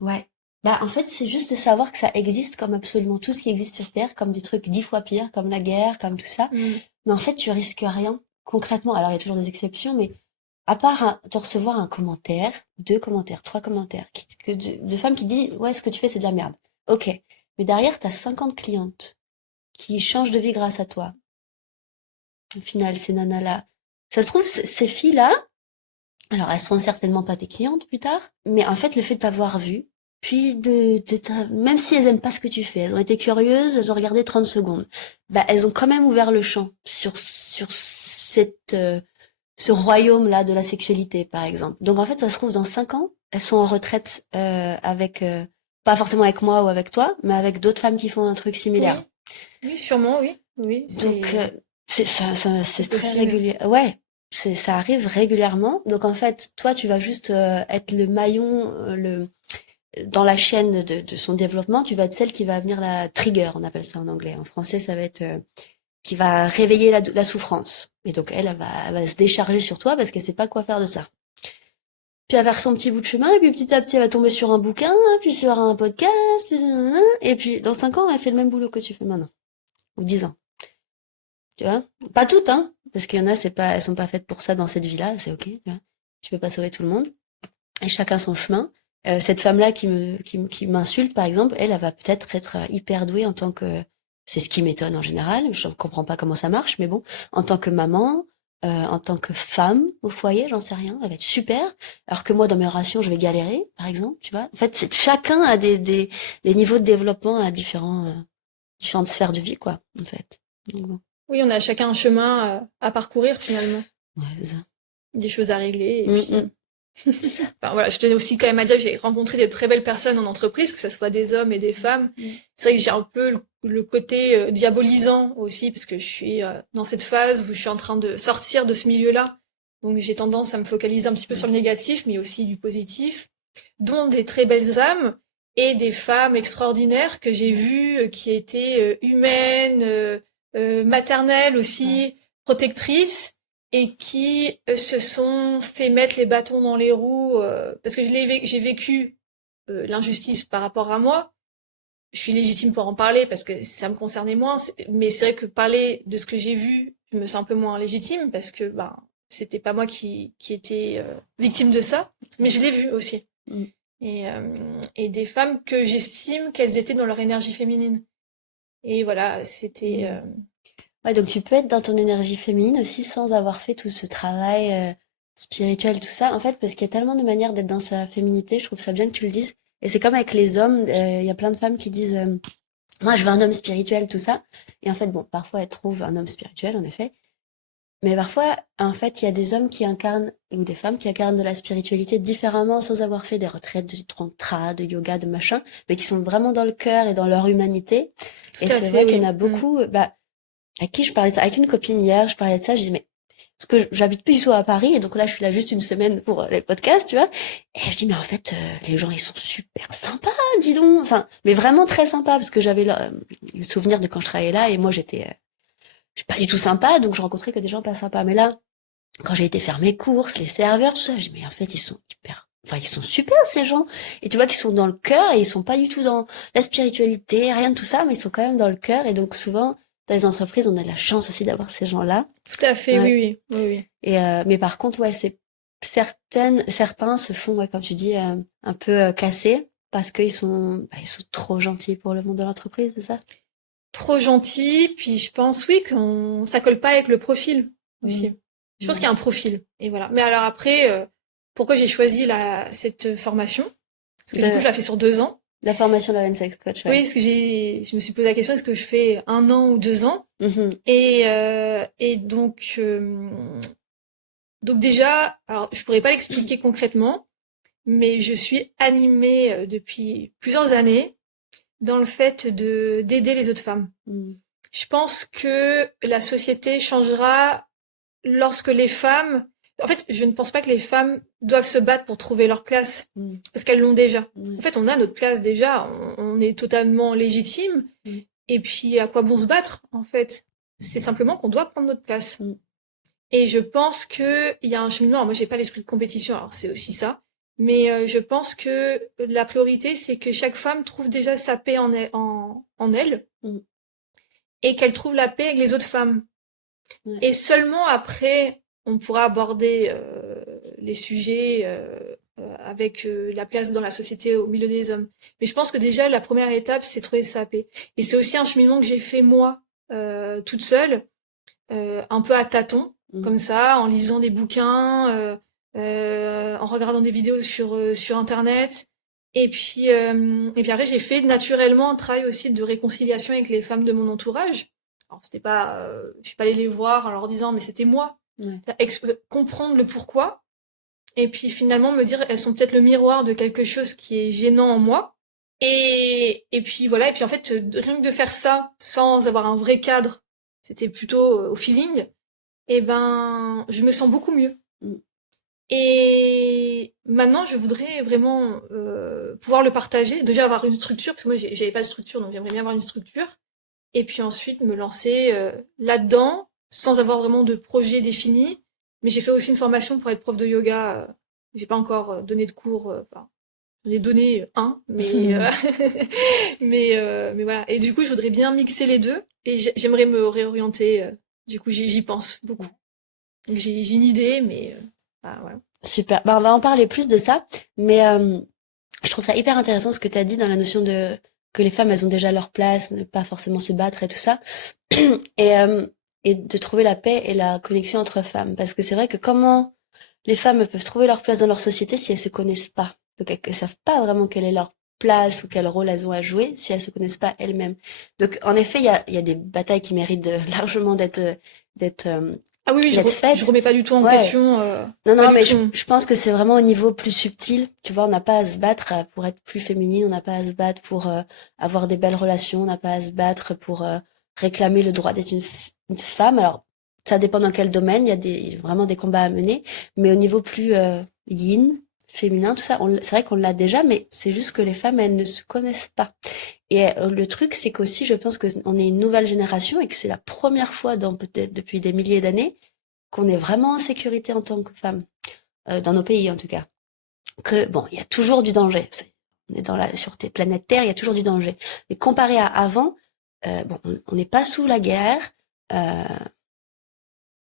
Ouais. Bah, en fait, c'est juste de savoir que ça existe comme absolument tout ce qui existe sur Terre, comme des trucs 10 fois pires, comme la guerre, comme tout ça. Mm. Mais en fait, tu risques rien, concrètement. Alors, il y a toujours des exceptions, mais à part de recevoir un commentaire, 2 commentaires, 3 commentaires, de femmes qui disent, ouais, ce que tu fais, c'est de la merde. Ok. Mais derrière, t'as 50 clientes qui changent de vie grâce à toi. Au final, ces nanas-là. Ça se trouve, ces filles-là, alors, elles seront certainement pas tes clientes plus tard, mais en fait, le fait de t'avoir vu, puis même si elles aiment pas ce que tu fais, elles ont été curieuses, elles ont regardé 30 secondes, bah, elles ont quand même ouvert le champ sur ce royaume-là de la sexualité, par exemple. Donc, en fait, ça se trouve, dans 5 ans, elles sont en retraite, pas forcément avec moi ou avec toi, mais avec d'autres femmes qui font un truc similaire. Oui, oui, sûrement, oui. Oui, Donc, c'est c'est très possible. régulier. Ouais, ça arrive régulièrement. Donc, en fait, toi, tu vas juste être le maillon, dans la chaîne de son développement. Tu vas être celle qui va venir la trigger, on appelle ça en anglais. En français, ça va être qui va réveiller la souffrance. Et donc, elle va se décharger sur toi parce qu'elle sait pas quoi faire de ça. puis elle va faire son petit bout de chemin, et puis petit à petit, elle va tomber sur un bouquin, puis sur un podcast, et puis dans 5 ans, elle fait le même boulot que tu fais maintenant. Ou 10 ans. Tu vois? Pas toutes, hein, parce qu'il y en a, elles sont pas faites pour ça dans cette vie-là, c'est ok, tu vois. Tu peux pas sauver tout le monde. Et chacun son chemin. Cette femme-là qui m'insulte, par exemple, elle va peut-être être hyper douée en tant que, c'est ce qui m'étonne en général, je comprends pas comment ça marche, mais bon, en tant que maman, en tant que femme au foyer, j'en sais rien, elle va être super, alors que moi, dans mes relations, je vais galérer, par exemple, tu vois. En fait, chacun a des niveaux de développement à différentes sphères de vie, quoi, en fait. Donc bon. Oui, on a chacun un chemin à parcourir finalement, Ouais, c'est ça. des choses à régler. Et Mm, puis, mm. enfin, voilà, je tenais aussi quand même à dire que j'ai rencontré des très belles personnes en entreprise, que ce soit des hommes et des femmes. Mm. C'est vrai que j'ai un peu le côté diabolisant aussi, parce que je suis dans cette phase où je suis en train de sortir de ce milieu-là. Donc j'ai tendance à me focaliser un petit peu sur le négatif, mais aussi du positif, dont des très belles âmes et des femmes extraordinaires que j'ai vues, qui étaient humaines, maternelles aussi, protectrices, et qui se sont fait mettre les bâtons dans les roues, parce que j'ai vécu l'injustice par rapport à moi. Je suis légitime pour en parler parce que ça me concernait moins, mais c'est vrai que parler de ce que j'ai vu, je me sens un peu moins légitime parce que ben c'était pas moi qui était victime de ça, mais je l'ai vu aussi. Mm. Et des femmes que j'estime qu'elles étaient dans leur énergie féminine. Et voilà, c'était Ouais, donc tu peux être dans ton énergie féminine aussi sans avoir fait tout ce travail spirituel, tout ça. En fait, parce qu'il y a tellement de manières d'être dans sa féminité, je trouve ça bien que tu le dises. Et c'est comme avec les hommes, il y a plein de femmes qui disent moi je veux un homme spirituel, tout ça. Et en fait, bon, parfois elles trouvent un homme spirituel, en effet. Mais parfois, en fait, il y a des hommes qui incarnent, ou des femmes qui incarnent de la spiritualité différemment, sans avoir fait des retraites de tantra, de yoga, de machin, mais qui sont vraiment dans le cœur et dans leur humanité. Et tout à c'est fait, vrai qu'il y oui. en a beaucoup, bah, à qui je parlais de ça? Avec une copine hier, je parlais de ça, je disais, mais, parce que j'habite plus du tout à Paris, et donc là, je suis là juste une semaine pour les podcasts, tu vois. Et je dis, mais en fait, les gens, ils sont super sympas, dis donc. Enfin, mais vraiment très sympas, parce que j'avais le souvenir de quand je travaillais là, et moi, je suis pas du tout sympa, donc je rencontrais que des gens pas sympas. Mais là, quand j'ai été faire mes courses, les serveurs, tout ça, je dis, mais en fait, ils sont hyper, enfin, ils sont super, ces gens. Et tu vois qu'ils sont dans le cœur, et ils sont pas du tout dans la spiritualité, rien de tout ça, mais ils sont quand même dans le cœur. Et donc, souvent, dans les entreprises, on a de la chance aussi d'avoir ces gens-là. Tout à fait, Ouais. oui, oui, oui, oui. Et, mais par contre, ouais, certains se font, ouais, comme tu dis, un peu casser parce ils sont trop gentils pour le monde de l'entreprise, c'est ça? Trop gentil, puis je pense, oui, ça colle pas avec le profil aussi. Mm. Je pense Mm. qu'il y a un profil, et voilà. Mais alors après, pourquoi j'ai choisi cette formation? Parce que du coup, je la fais sur 2 ans. La formation de la Sex Coach, Oui, ouais. parce que je me suis posé la question, est-ce que je fais 1 an ou 2 ans? Mhm. Et donc déjà, alors je pourrais pas l'expliquer concrètement, mais je suis animée depuis plusieurs années dans le fait d'aider les autres femmes. Mm. Je pense que la société changera lorsque les femmes... En fait, je ne pense pas que les femmes doivent se battre pour trouver leur place, Mm. parce qu'elles l'ont déjà. Ouais. En fait, on a notre place déjà, on est totalement légitime, Mm. et puis à quoi bon se battre, en fait? C'est simplement qu'on doit prendre notre place. Mm. Et je pense que il y a un cheminement. Alors moi, j'ai pas l'esprit de compétition, alors c'est aussi ça. Mais je pense que la priorité, c'est que chaque femme trouve déjà sa paix en elle, Mm. et qu'elle trouve la paix avec les autres femmes. Ouais. Et seulement après, on pourra aborder les sujets avec la place dans la société au milieu des hommes. Mais je pense que déjà, la première étape, c'est trouver sa paix. Et c'est aussi un cheminement que j'ai fait moi, toute seule, un peu à tâtons, Mm. comme ça, en lisant des bouquins, en regardant des vidéos sur Internet. Et puis après, j'ai fait naturellement un travail aussi de réconciliation avec les femmes de mon entourage. Alors, c'était pas, je suis pas allée les voir en leur disant, mais c'était moi. Ouais. Comprendre le pourquoi. Et puis finalement me dire, elles sont peut-être le miroir de quelque chose qui est gênant en moi. Et puis voilà. Et puis en fait, rien que de faire ça sans avoir un vrai cadre, c'était plutôt au feeling. Et ben, je me sens beaucoup mieux. Mm. Et maintenant, je voudrais vraiment pouvoir le partager. Déjà avoir une structure, parce que moi, j'avais pas de structure, donc j'aimerais bien avoir une structure. Et puis ensuite, me lancer là-dedans, sans avoir vraiment de projet défini. Mais j'ai fait aussi une formation pour être prof de yoga j'ai pas encore donné de cours, enfin, j'en ai donné un, mais voilà. Et du coup, je voudrais bien mixer les deux et j'aimerais me réorienter. Du coup, j'y pense beaucoup. Donc j'ai une idée, mais bah, voilà. Super. Bah, on va en parler plus de ça, mais je trouve ça hyper intéressant ce que tu as dit dans la notion de que les femmes, elles ont déjà leur place, ne pas forcément se battre et tout ça, et, euh, et de trouver la paix et la connexion entre femmes. Parce que c'est vrai que comment les femmes peuvent trouver leur place dans leur société si elles se connaissent pas. Donc elles savent pas vraiment quelle est leur place ou quel rôle elles ont à jouer si elles se connaissent pas elles-mêmes. Donc en effet, il y a des batailles qui méritent largement d'être Ah oui, oui, d'être je faites. remets pas du tout en Ouais. question. Non, Pas non, du mais tout. je pense que c'est vraiment au niveau plus subtil. Tu vois, on n'a pas à se battre pour être plus féminine, on n'a pas à se battre pour avoir des belles relations, on n'a pas à se battre pour réclamer le droit d'être une femme. Alors, ça dépend dans quel domaine, il y a vraiment des combats à mener, mais au niveau plus yin, féminin, tout ça, c'est vrai qu'on l'a déjà, mais c'est juste que les femmes, elles ne se connaissent pas. Et le truc, c'est qu'aussi, je pense que on est une nouvelle génération et que c'est la première fois dans peut-être depuis des milliers d'années qu'on est vraiment en sécurité en tant que femme, dans nos pays en tout cas. Que bon, il y a toujours du danger. On est sur tes planètes Terre, il y a toujours du danger. Mais comparé à avant, bon, on n'est pas sous la guerre. Euh,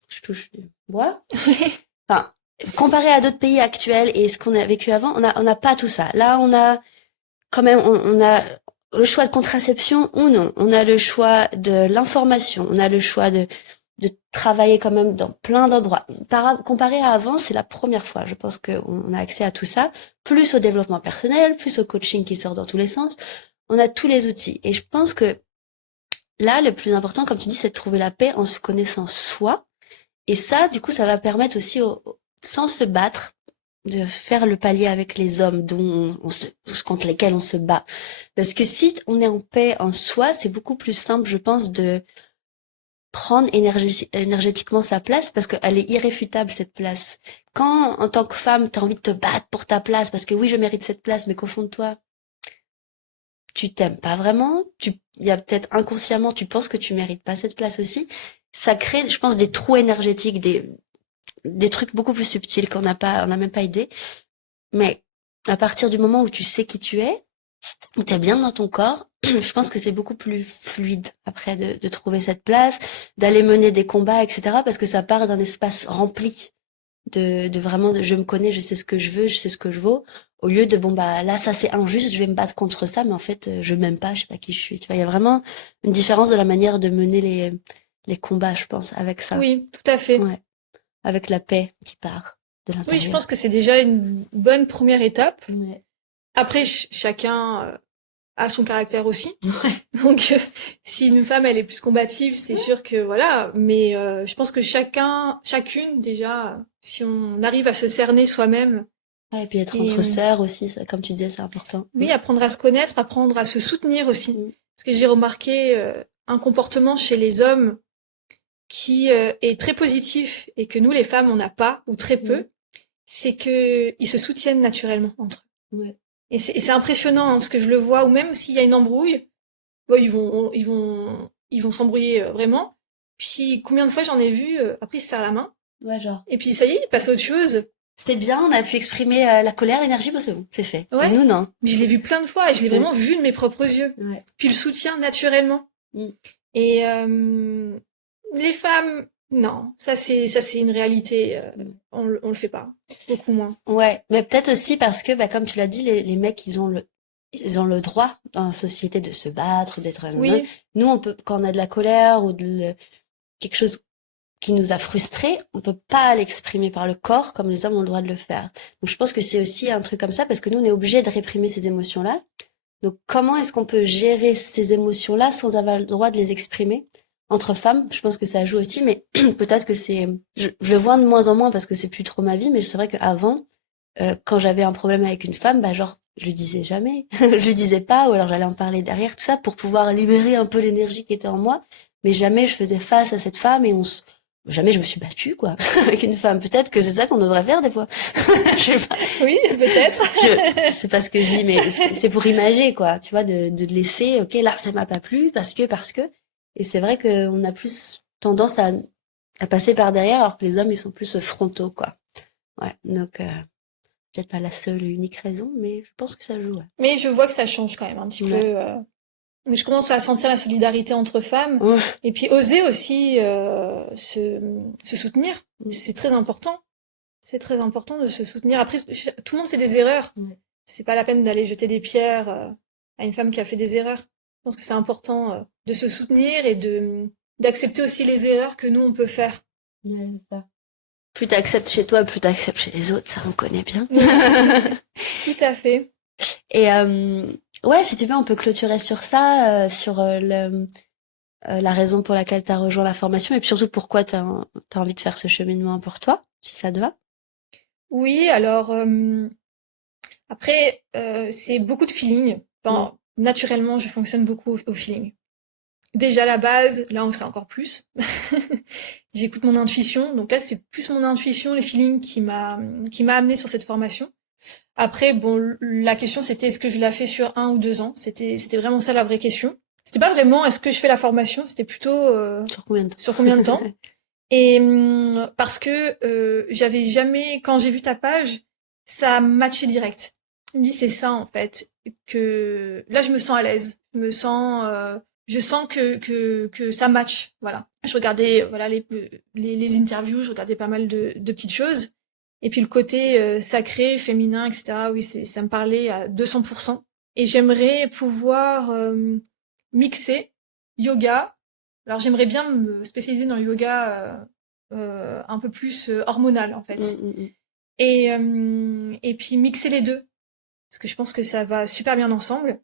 je touche du bois. Enfin, comparé à d'autres pays actuels et ce qu'on a vécu avant, on n'a pas tout ça. Là, on a quand même, on a le choix de contraception ou non. On a le choix de l'information. On a le choix de travailler quand même dans plein d'endroits. Comparé à avant, c'est la première fois. Je pense qu'on a accès à tout ça, plus au développement personnel, plus au coaching qui sort dans tous les sens. On a tous les outils. Et je pense que là, le plus important, comme tu dis, c'est de trouver la paix en se connaissant soi. Et ça, du coup, ça va permettre aussi, sans se battre, de faire le palier avec les hommes contre lesquels on se bat. Parce que si on est en paix en soi, c'est beaucoup plus simple, je pense, de prendre énergétiquement sa place parce qu'elle est irréfutable, cette place. Quand, en tant que femme, t'as envie de te battre pour ta place parce que oui, je mérite cette place, mais qu'au fond de toi, tu t'aimes pas vraiment, il y a peut-être inconsciemment, tu penses que tu mérites pas cette place aussi. Ça crée, je pense, des trous énergétiques, des trucs beaucoup plus subtils on n'a même pas idée. Mais à partir du moment où tu sais qui tu es, où t'es bien dans ton corps, je pense que c'est beaucoup plus fluide après de trouver cette place, d'aller mener des combats, etc. Parce que ça part d'un espace rempli de vraiment de je me connais, je sais ce que je veux, je sais ce que je vaux, au lieu de bon bah là ça c'est injuste, je vais me battre contre ça, mais en fait je m'aime pas, je sais pas qui je suis. Tu vois, il y a vraiment une différence de la manière de mener les combats, je pense, avec ça. Oui, tout à fait. Ouais, avec la paix qui part de Oui, je l'intérieur. pense que c'est déjà une bonne première étape. Ouais. Après, chacun a son caractère aussi. Donc, si une femme, elle est plus combative, c'est sûr que voilà. Mais je pense que chacune, déjà, si on arrive à se cerner soi-même, Ouais, et puis être et entre sœurs aussi, ça, comme tu disais, c'est important. oui, apprendre à se connaître, apprendre à se soutenir aussi. Mm. Parce que j'ai remarqué un comportement chez les hommes qui est très positif et que nous, les femmes, on n'a pas, ou très peu, c'est que ils se soutiennent naturellement entre eux. Ouais. Et c'est impressionnant, hein, parce que je le vois, ou même s'il y a une embrouille, bon, ils vont s'embrouiller vraiment. Puis combien de fois j'en ai vu, après ils se serrent la main, Ouais, genre. et puis ça y est, ils passent à autre chose. C'était bien, on a pu exprimer la colère, l'énergie, bah c'est bon, c'est fait. Et Ouais, nous, non. mais je l'ai vu plein de fois, et je l'ai Ouais. vraiment vu de mes propres yeux. Ouais. Puis le soutien naturellement. Mm. Et les femmes, non, ça c'est une réalité, on le fait pas, beaucoup moins. Ouais, mais peut-être aussi parce que, bah, comme tu l'as dit, les mecs, ils ont le droit dans la société de se battre, d'être. Oui, Nous, on peut, quand on a de la colère ou quelque chose qui nous a frustrés, on peut pas l'exprimer par le corps comme les hommes ont le droit de le faire. Donc, je pense que c'est aussi un truc comme ça parce que nous, on est obligé de réprimer ces émotions-là. Donc, comment est-ce qu'on peut gérer ces émotions-là sans avoir le droit de les exprimer? Entre femmes, je pense que ça joue aussi, mais peut-être que je le vois de moins en moins parce que c'est plus trop ma vie, mais c'est vrai qu'avant, quand j'avais un problème avec une femme, bah, genre, je lui disais jamais, je lui disais pas, ou alors j'allais en parler derrière, tout ça, pour pouvoir libérer un peu l'énergie qui était en moi, mais jamais je faisais face à cette femme et jamais je me suis battue, quoi, avec une femme. Peut-être que c'est ça qu'on devrait faire des fois. Je sais pas. oui, peut-être. C'est pas ce que je dis, mais c'est pour imager, quoi. Tu vois, de laisser, ok, là, ça m'a pas plu, parce que. Et c'est vrai qu'on a plus tendance à passer par derrière, alors que les hommes, ils sont plus frontaux, quoi. Ouais. Donc, peut-être pas la seule et unique raison, mais je pense que ça joue. Ouais. Mais je vois que ça change quand même un petit Ouais. peu. Je commence à sentir la solidarité entre femmes Ouais. et puis oser aussi se soutenir. C'est très important. C'est très important de se soutenir. Après, tout le monde fait des erreurs. Ouais. C'est pas la peine d'aller jeter des pierres à une femme qui a fait des erreurs. Je pense que c'est important de se soutenir et d'accepter aussi les erreurs que nous on peut faire. Ouais, c'est ça. Plus t'acceptes chez toi, plus t'acceptes chez les autres, ça on connaît bien. Tout à fait. Et ouais, si tu veux, on peut clôturer sur ça, sur la raison pour laquelle tu as rejoint la formation et puis surtout pourquoi tu as envie de faire ce cheminement pour toi, si ça te va. Oui, alors après c'est beaucoup de feeling. Enfin, naturellement, je fonctionne beaucoup au feeling. Déjà la base, là c'est encore plus. J'écoute mon intuition, donc là c'est plus mon intuition, le feeling qui m'a amené sur cette formation. Après bon, la question c'était est-ce que je la fais sur 1 ou 2 ans. C'était vraiment ça la vraie question. C'était pas vraiment est-ce que je fais la formation, c'était plutôt Sur combien de temps? sur combien de temps. Et parce que j'avais jamais, quand j'ai vu ta page, ça matchait direct. Je me dis c'est ça en fait, que là je me sens à l'aise, je sens que ça match, voilà. Je regardais voilà les interviews, je regardais pas mal de petites choses, et puis le côté sacré, féminin, etc. Oui, ça me parlait à 200%. Et j'aimerais pouvoir mixer yoga. Alors j'aimerais bien me spécialiser dans le yoga un peu plus hormonal en fait. Et puis mixer les deux, parce que je pense que ça va super bien ensemble.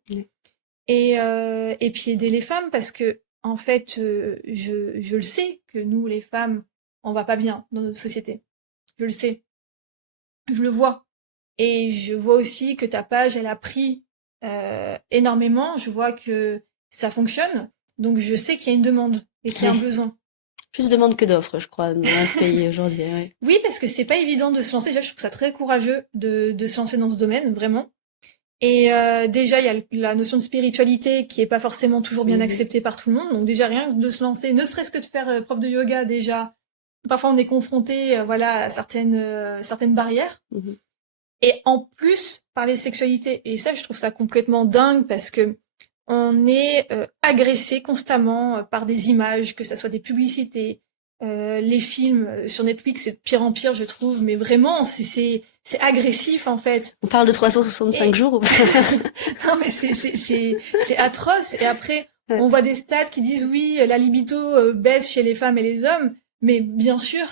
Et puis aider les femmes, parce que en fait, je le sais que nous les femmes, on va pas bien dans notre société. Je le sais, je le vois. Et je vois aussi que ta page, elle a pris énormément. Je vois que ça fonctionne. Donc je sais qu'il y a une demande et qu'il y a un besoin. Plus de demande que d'offres, je crois, dans notre pays aujourd'hui. Ouais. Oui, parce que c'est pas évident de se lancer. Déjà, je trouve ça très courageux de se lancer dans ce domaine, vraiment. Et déjà, il y a la notion de spiritualité qui est pas forcément toujours bien acceptée par tout le monde. Donc déjà, rien que de se lancer, ne serait-ce que de faire prof de yoga, déjà, parfois on est confronté voilà, à certaines barrières. Et en plus, parler sexualité. Et ça, je trouve ça complètement dingue parce que on est agressé constamment par des images, que ça soit des publicités, les films sur Netflix, c'est de pire en pire, je trouve. Mais vraiment, c'est agressif en fait. On parle de 365 jours ou... Non, mais c'est atroce. Et après, on voit des stats qui disent oui, la libido baisse chez les femmes et les hommes. Mais bien sûr.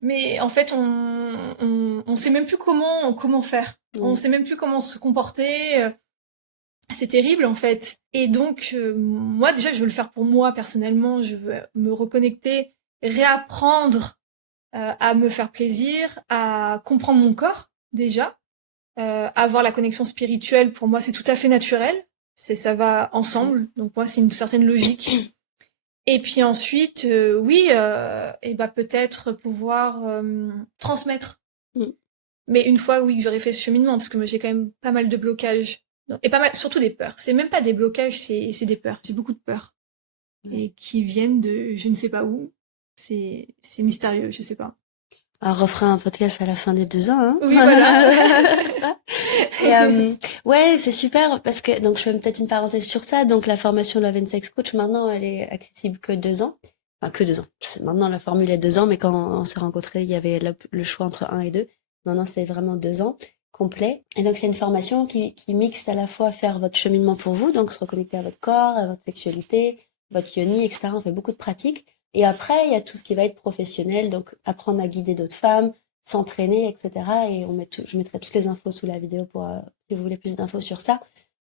Mais en fait, on sait même plus comment faire. On sait même plus comment se comporter. C'est terrible en fait. Et donc, moi déjà, je veux le faire pour moi personnellement. Je veux me reconnecter, réapprendre à me faire plaisir, à comprendre mon corps déjà. Avoir la connexion spirituelle, pour moi, c'est tout à fait naturel. Ça va ensemble. Donc moi, c'est une certaine logique. Et puis ensuite, oui, et bah peut-être pouvoir transmettre. Mais une fois, oui, que j'aurais fait ce cheminement, parce que moi, j'ai quand même pas mal de blocages. Et pas mal, surtout des peurs. C'est même pas des blocages, c'est des peurs. J'ai beaucoup de peurs. Et qui viennent de je ne sais pas où. C'est mystérieux, je sais pas. On refera un podcast à la fin des 2 ans, hein. Oui, voilà. Et ouais, c'est super parce que donc je fais peut-être une parenthèse sur ça. Donc la formation Love and Sex Coach maintenant elle est accessible que 2 ans, enfin que 2 ans. Maintenant la formule est 2 ans, mais quand on s'est rencontrés il y avait le choix entre 1 et 2. Maintenant c'est vraiment 2 ans complet. Et donc c'est une formation qui mixe à la fois faire votre cheminement pour vous, donc se reconnecter à votre corps, à votre sexualité, votre yoni, etc. On fait beaucoup de pratiques. Et après il y a tout ce qui va être professionnel, donc apprendre à guider d'autres femmes, s'entraîner, etc. Et je mettrai toutes les infos sous la vidéo pour si vous voulez plus d'infos sur ça.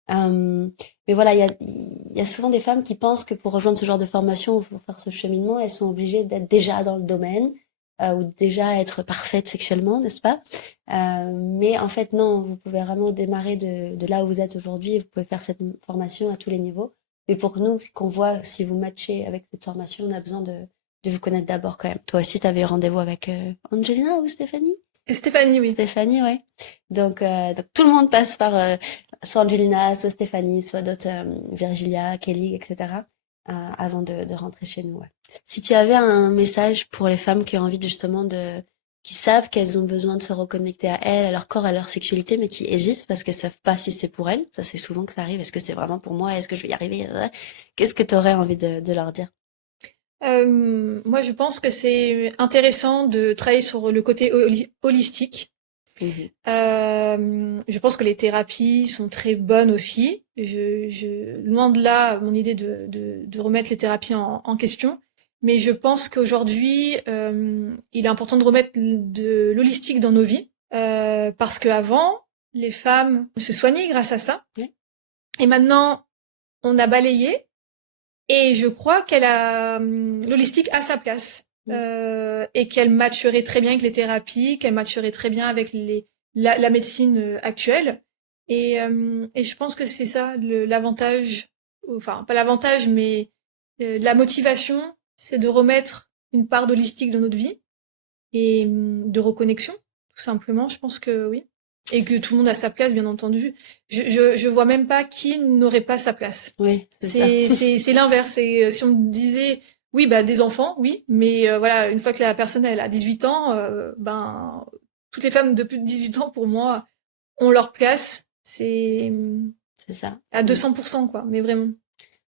Mais voilà, il y a souvent des femmes qui pensent que pour rejoindre ce genre de formation ou pour faire ce cheminement, elles sont obligées d'être déjà dans le domaine ou déjà être parfaites sexuellement, n'est-ce pas? Mais en fait, non, vous pouvez vraiment démarrer de là où vous êtes aujourd'hui et vous pouvez faire cette formation à tous les niveaux. Mais pour nous, qu'on voit si vous matchez avec cette formation, on a besoin de vous connaître d'abord quand même. Toi aussi, tu avais rendez-vous avec Angelina ou Stéphanie? Stéphanie, oui. Stéphanie, ouais. Donc tout le monde passe par soit Angelina, soit Stéphanie, soit d'autres, Virgilia, Kelly, etc. Avant de rentrer chez nous. Ouais. Si tu avais un message pour les femmes qui ont envie justement de qui savent qu'elles ont besoin de se reconnecter à elles, à leur corps, à leur sexualité, mais qui hésitent parce qu'elles savent pas si c'est pour elles. Ça, c'est souvent que ça arrive. Est-ce que c'est vraiment pour moi? Est-ce que je vais y arriver? Qu'est-ce que tu aurais envie de leur dire? Moi, je pense que c'est intéressant de travailler sur le côté holistique. Mhm. Je pense que les thérapies sont très bonnes aussi. Loin de là, mon idée de remettre les thérapies en question. Mais je pense qu'aujourd'hui, il est important de remettre de l'holistique dans nos vies. Parce qu'avant, les femmes se soignaient grâce à ça. Oui. Et maintenant, on a balayé. Et je crois l'holistique a sa place. Et qu'elle matcherait très bien avec les thérapies, qu'elle matcherait très bien avec la médecine actuelle. Et je pense que c'est ça l'avantage, enfin pas l'avantage, mais la motivation, c'est de remettre une part d'holistique dans notre vie et de reconnexion, tout simplement. Je pense que oui. Et que tout le monde a sa place, bien entendu. Je vois même pas qui n'aurait pas sa place. Oui, c'est ça. C'est l'inverse. Si on me disait, oui, bah, des enfants, oui, mais voilà, une fois que la personne, elle a 18 ans, ben, toutes les femmes de plus de 18 ans, pour moi, ont leur place. C'est C'est ça. à 200%, quoi, mais vraiment.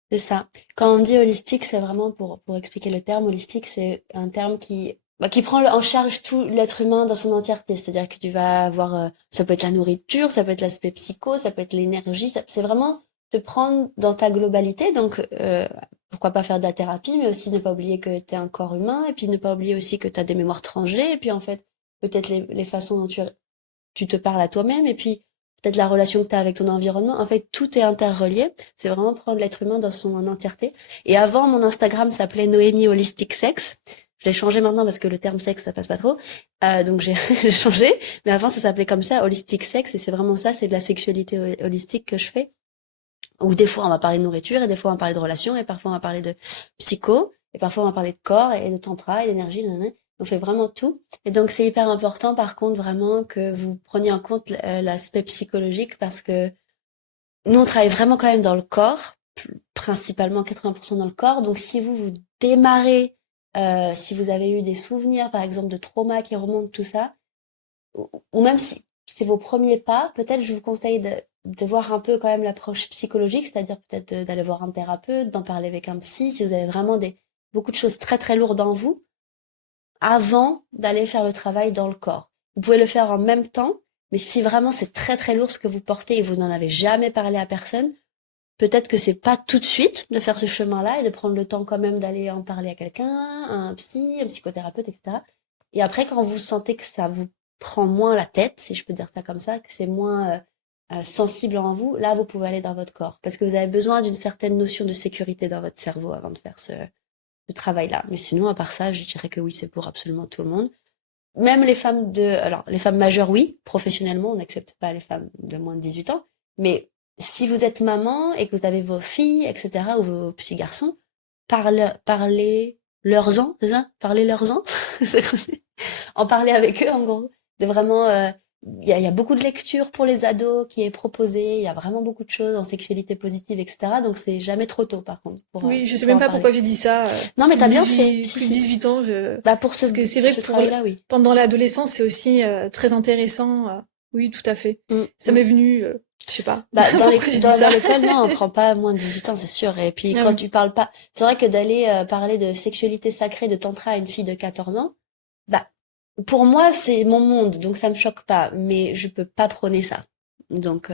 C'est ça. Quand on dit holistique, c'est vraiment pour expliquer le terme holistique, c'est un terme qui prend en charge tout l'être humain dans son entièreté. C'est-à-dire que tu vas avoir, ça peut être la nourriture, ça peut être l'aspect psycho, ça peut être l'énergie, c'est vraiment te prendre dans ta globalité. Donc, pourquoi pas faire de la thérapie, mais aussi ne pas oublier que tu es un corps humain, et puis ne pas oublier aussi que tu as des mémoires tranchées, et puis en fait, peut-être les façons dont tu te parles à toi-même, et puis peut-être la relation que tu as avec ton environnement. En fait, tout est interrelié. C'est vraiment prendre l'être humain dans son entièreté. Et avant, mon Instagram s'appelait Noémie Holistic Sex. Je l'ai changé maintenant parce que le terme sexe, ça passe pas trop. Donc j'ai changé. Mais avant, ça s'appelait comme ça, Holistic Sex. Et c'est vraiment ça, c'est de la sexualité holistique que je fais. Où des fois, on va parler de nourriture, et des fois, on va parler de relations, et parfois, on va parler de psycho, et parfois, on va parler de corps, et de tantra, et d'énergie, nanana. On fait vraiment tout. Et donc, c'est hyper important, par contre, vraiment, que vous preniez en compte l'aspect psychologique, parce que nous, on travaille vraiment quand même dans le corps, principalement 80% dans le corps. Donc, si vous démarrez, si vous avez eu des souvenirs, par exemple, de trauma qui remontent, tout ça, ou même si c'est vos premiers pas, peut-être je vous conseille de voir un peu quand même l'approche psychologique, c'est-à-dire peut-être d'aller voir un thérapeute, d'en parler avec un psy, si vous avez vraiment beaucoup de choses très très lourdes en vous, avant d'aller faire le travail dans le corps. Vous pouvez le faire en même temps, mais si vraiment c'est très très lourd ce que vous portez et vous n'en avez jamais parlé à personne, peut-être que c'est pas tout de suite de faire ce chemin-là et de prendre le temps quand même d'aller en parler à quelqu'un, un psy, un psychothérapeute, etc. Et après, quand vous sentez que ça vous prend moins la tête, si je peux dire ça comme ça, que c'est moins sensible en vous, là, vous pouvez aller dans votre corps. Parce que vous avez besoin d'une certaine notion de sécurité dans votre cerveau avant de faire ce travail-là. Mais sinon, à part ça, je dirais que oui, c'est pour absolument tout le monde. Même alors, les femmes majeures, oui, professionnellement, on n'accepte pas les femmes de moins de 18 ans. Mais si vous êtes maman et que vous avez vos filles, etc., ou vos petits garçons, parlez-leur-en, c'est ça? Parlez-leur-en. En parler avec eux, en gros. De vraiment, il y a beaucoup de lectures pour les ados qui est proposée. Il y a vraiment beaucoup de choses en sexualité positive, etc. Donc, c'est jamais trop tôt, par contre, Oui, je sais pour même en pas parler. pourquoi j'ai dit ça. Non, mais Plus t'as de bien fait. 18, Si, plus de si. 18 ans, Bah, pour parce que c'est vrai ce que travail-là, oui. pendant l'adolescence, c'est aussi très intéressant. Oui, tout à fait. Ça m'est venu, je sais pas. Bah, Pourquoi j'ai dit ça? dans l'école, non, on prend pas moins de 18 ans, c'est sûr. Et puis, Ah quand oui. tu parles pas, c'est vrai que d'aller parler de sexualité sacrée, de tantra à une fille de 14 ans, bah, pour moi, c'est mon monde, donc ça me choque pas. Mais je peux pas prôner ça. Donc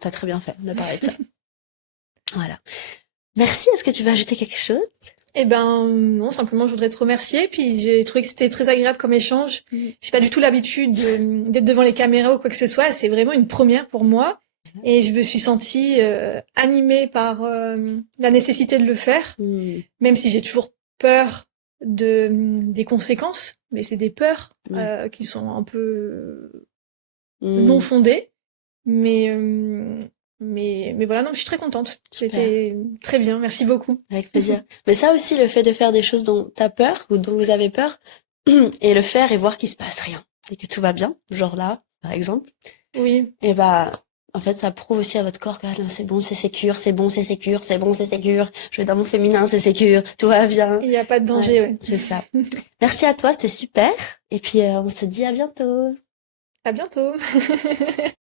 t'as très bien fait de parler de ça. Voilà. Merci. Est-ce que tu veux ajouter quelque chose? Eh ben non, simplement je voudrais te remercier. Puis j'ai trouvé que c'était très agréable comme échange. J'ai pas du tout l'habitude d'être devant les caméras ou quoi que ce soit. C'est vraiment une première pour moi. Et je me suis sentie animée par la nécessité de le faire, Mm. même si j'ai toujours peur des conséquences. Mais c'est des peurs Ouais. qui sont un peu non Mm. fondées. Mais mais voilà, non, je suis très contente. Super. C'était très bien. Merci beaucoup. Avec plaisir. Mais ça aussi, le fait de faire des choses dont t'as peur ou dont vous avez peur, et le faire et voir qu'il se passe rien et que tout va bien, genre là, par exemple, Oui. et bah, en fait, ça prouve aussi à votre corps que ah, non, c'est bon, c'est sécure, c'est bon, c'est sécure, c'est bon, c'est sécure. Je vais dans mon féminin, c'est sécure, tout va bien. Il n'y a pas de danger, ouais. C'est ça. Merci à toi, c'était super. Et puis, on se dit à bientôt. À bientôt.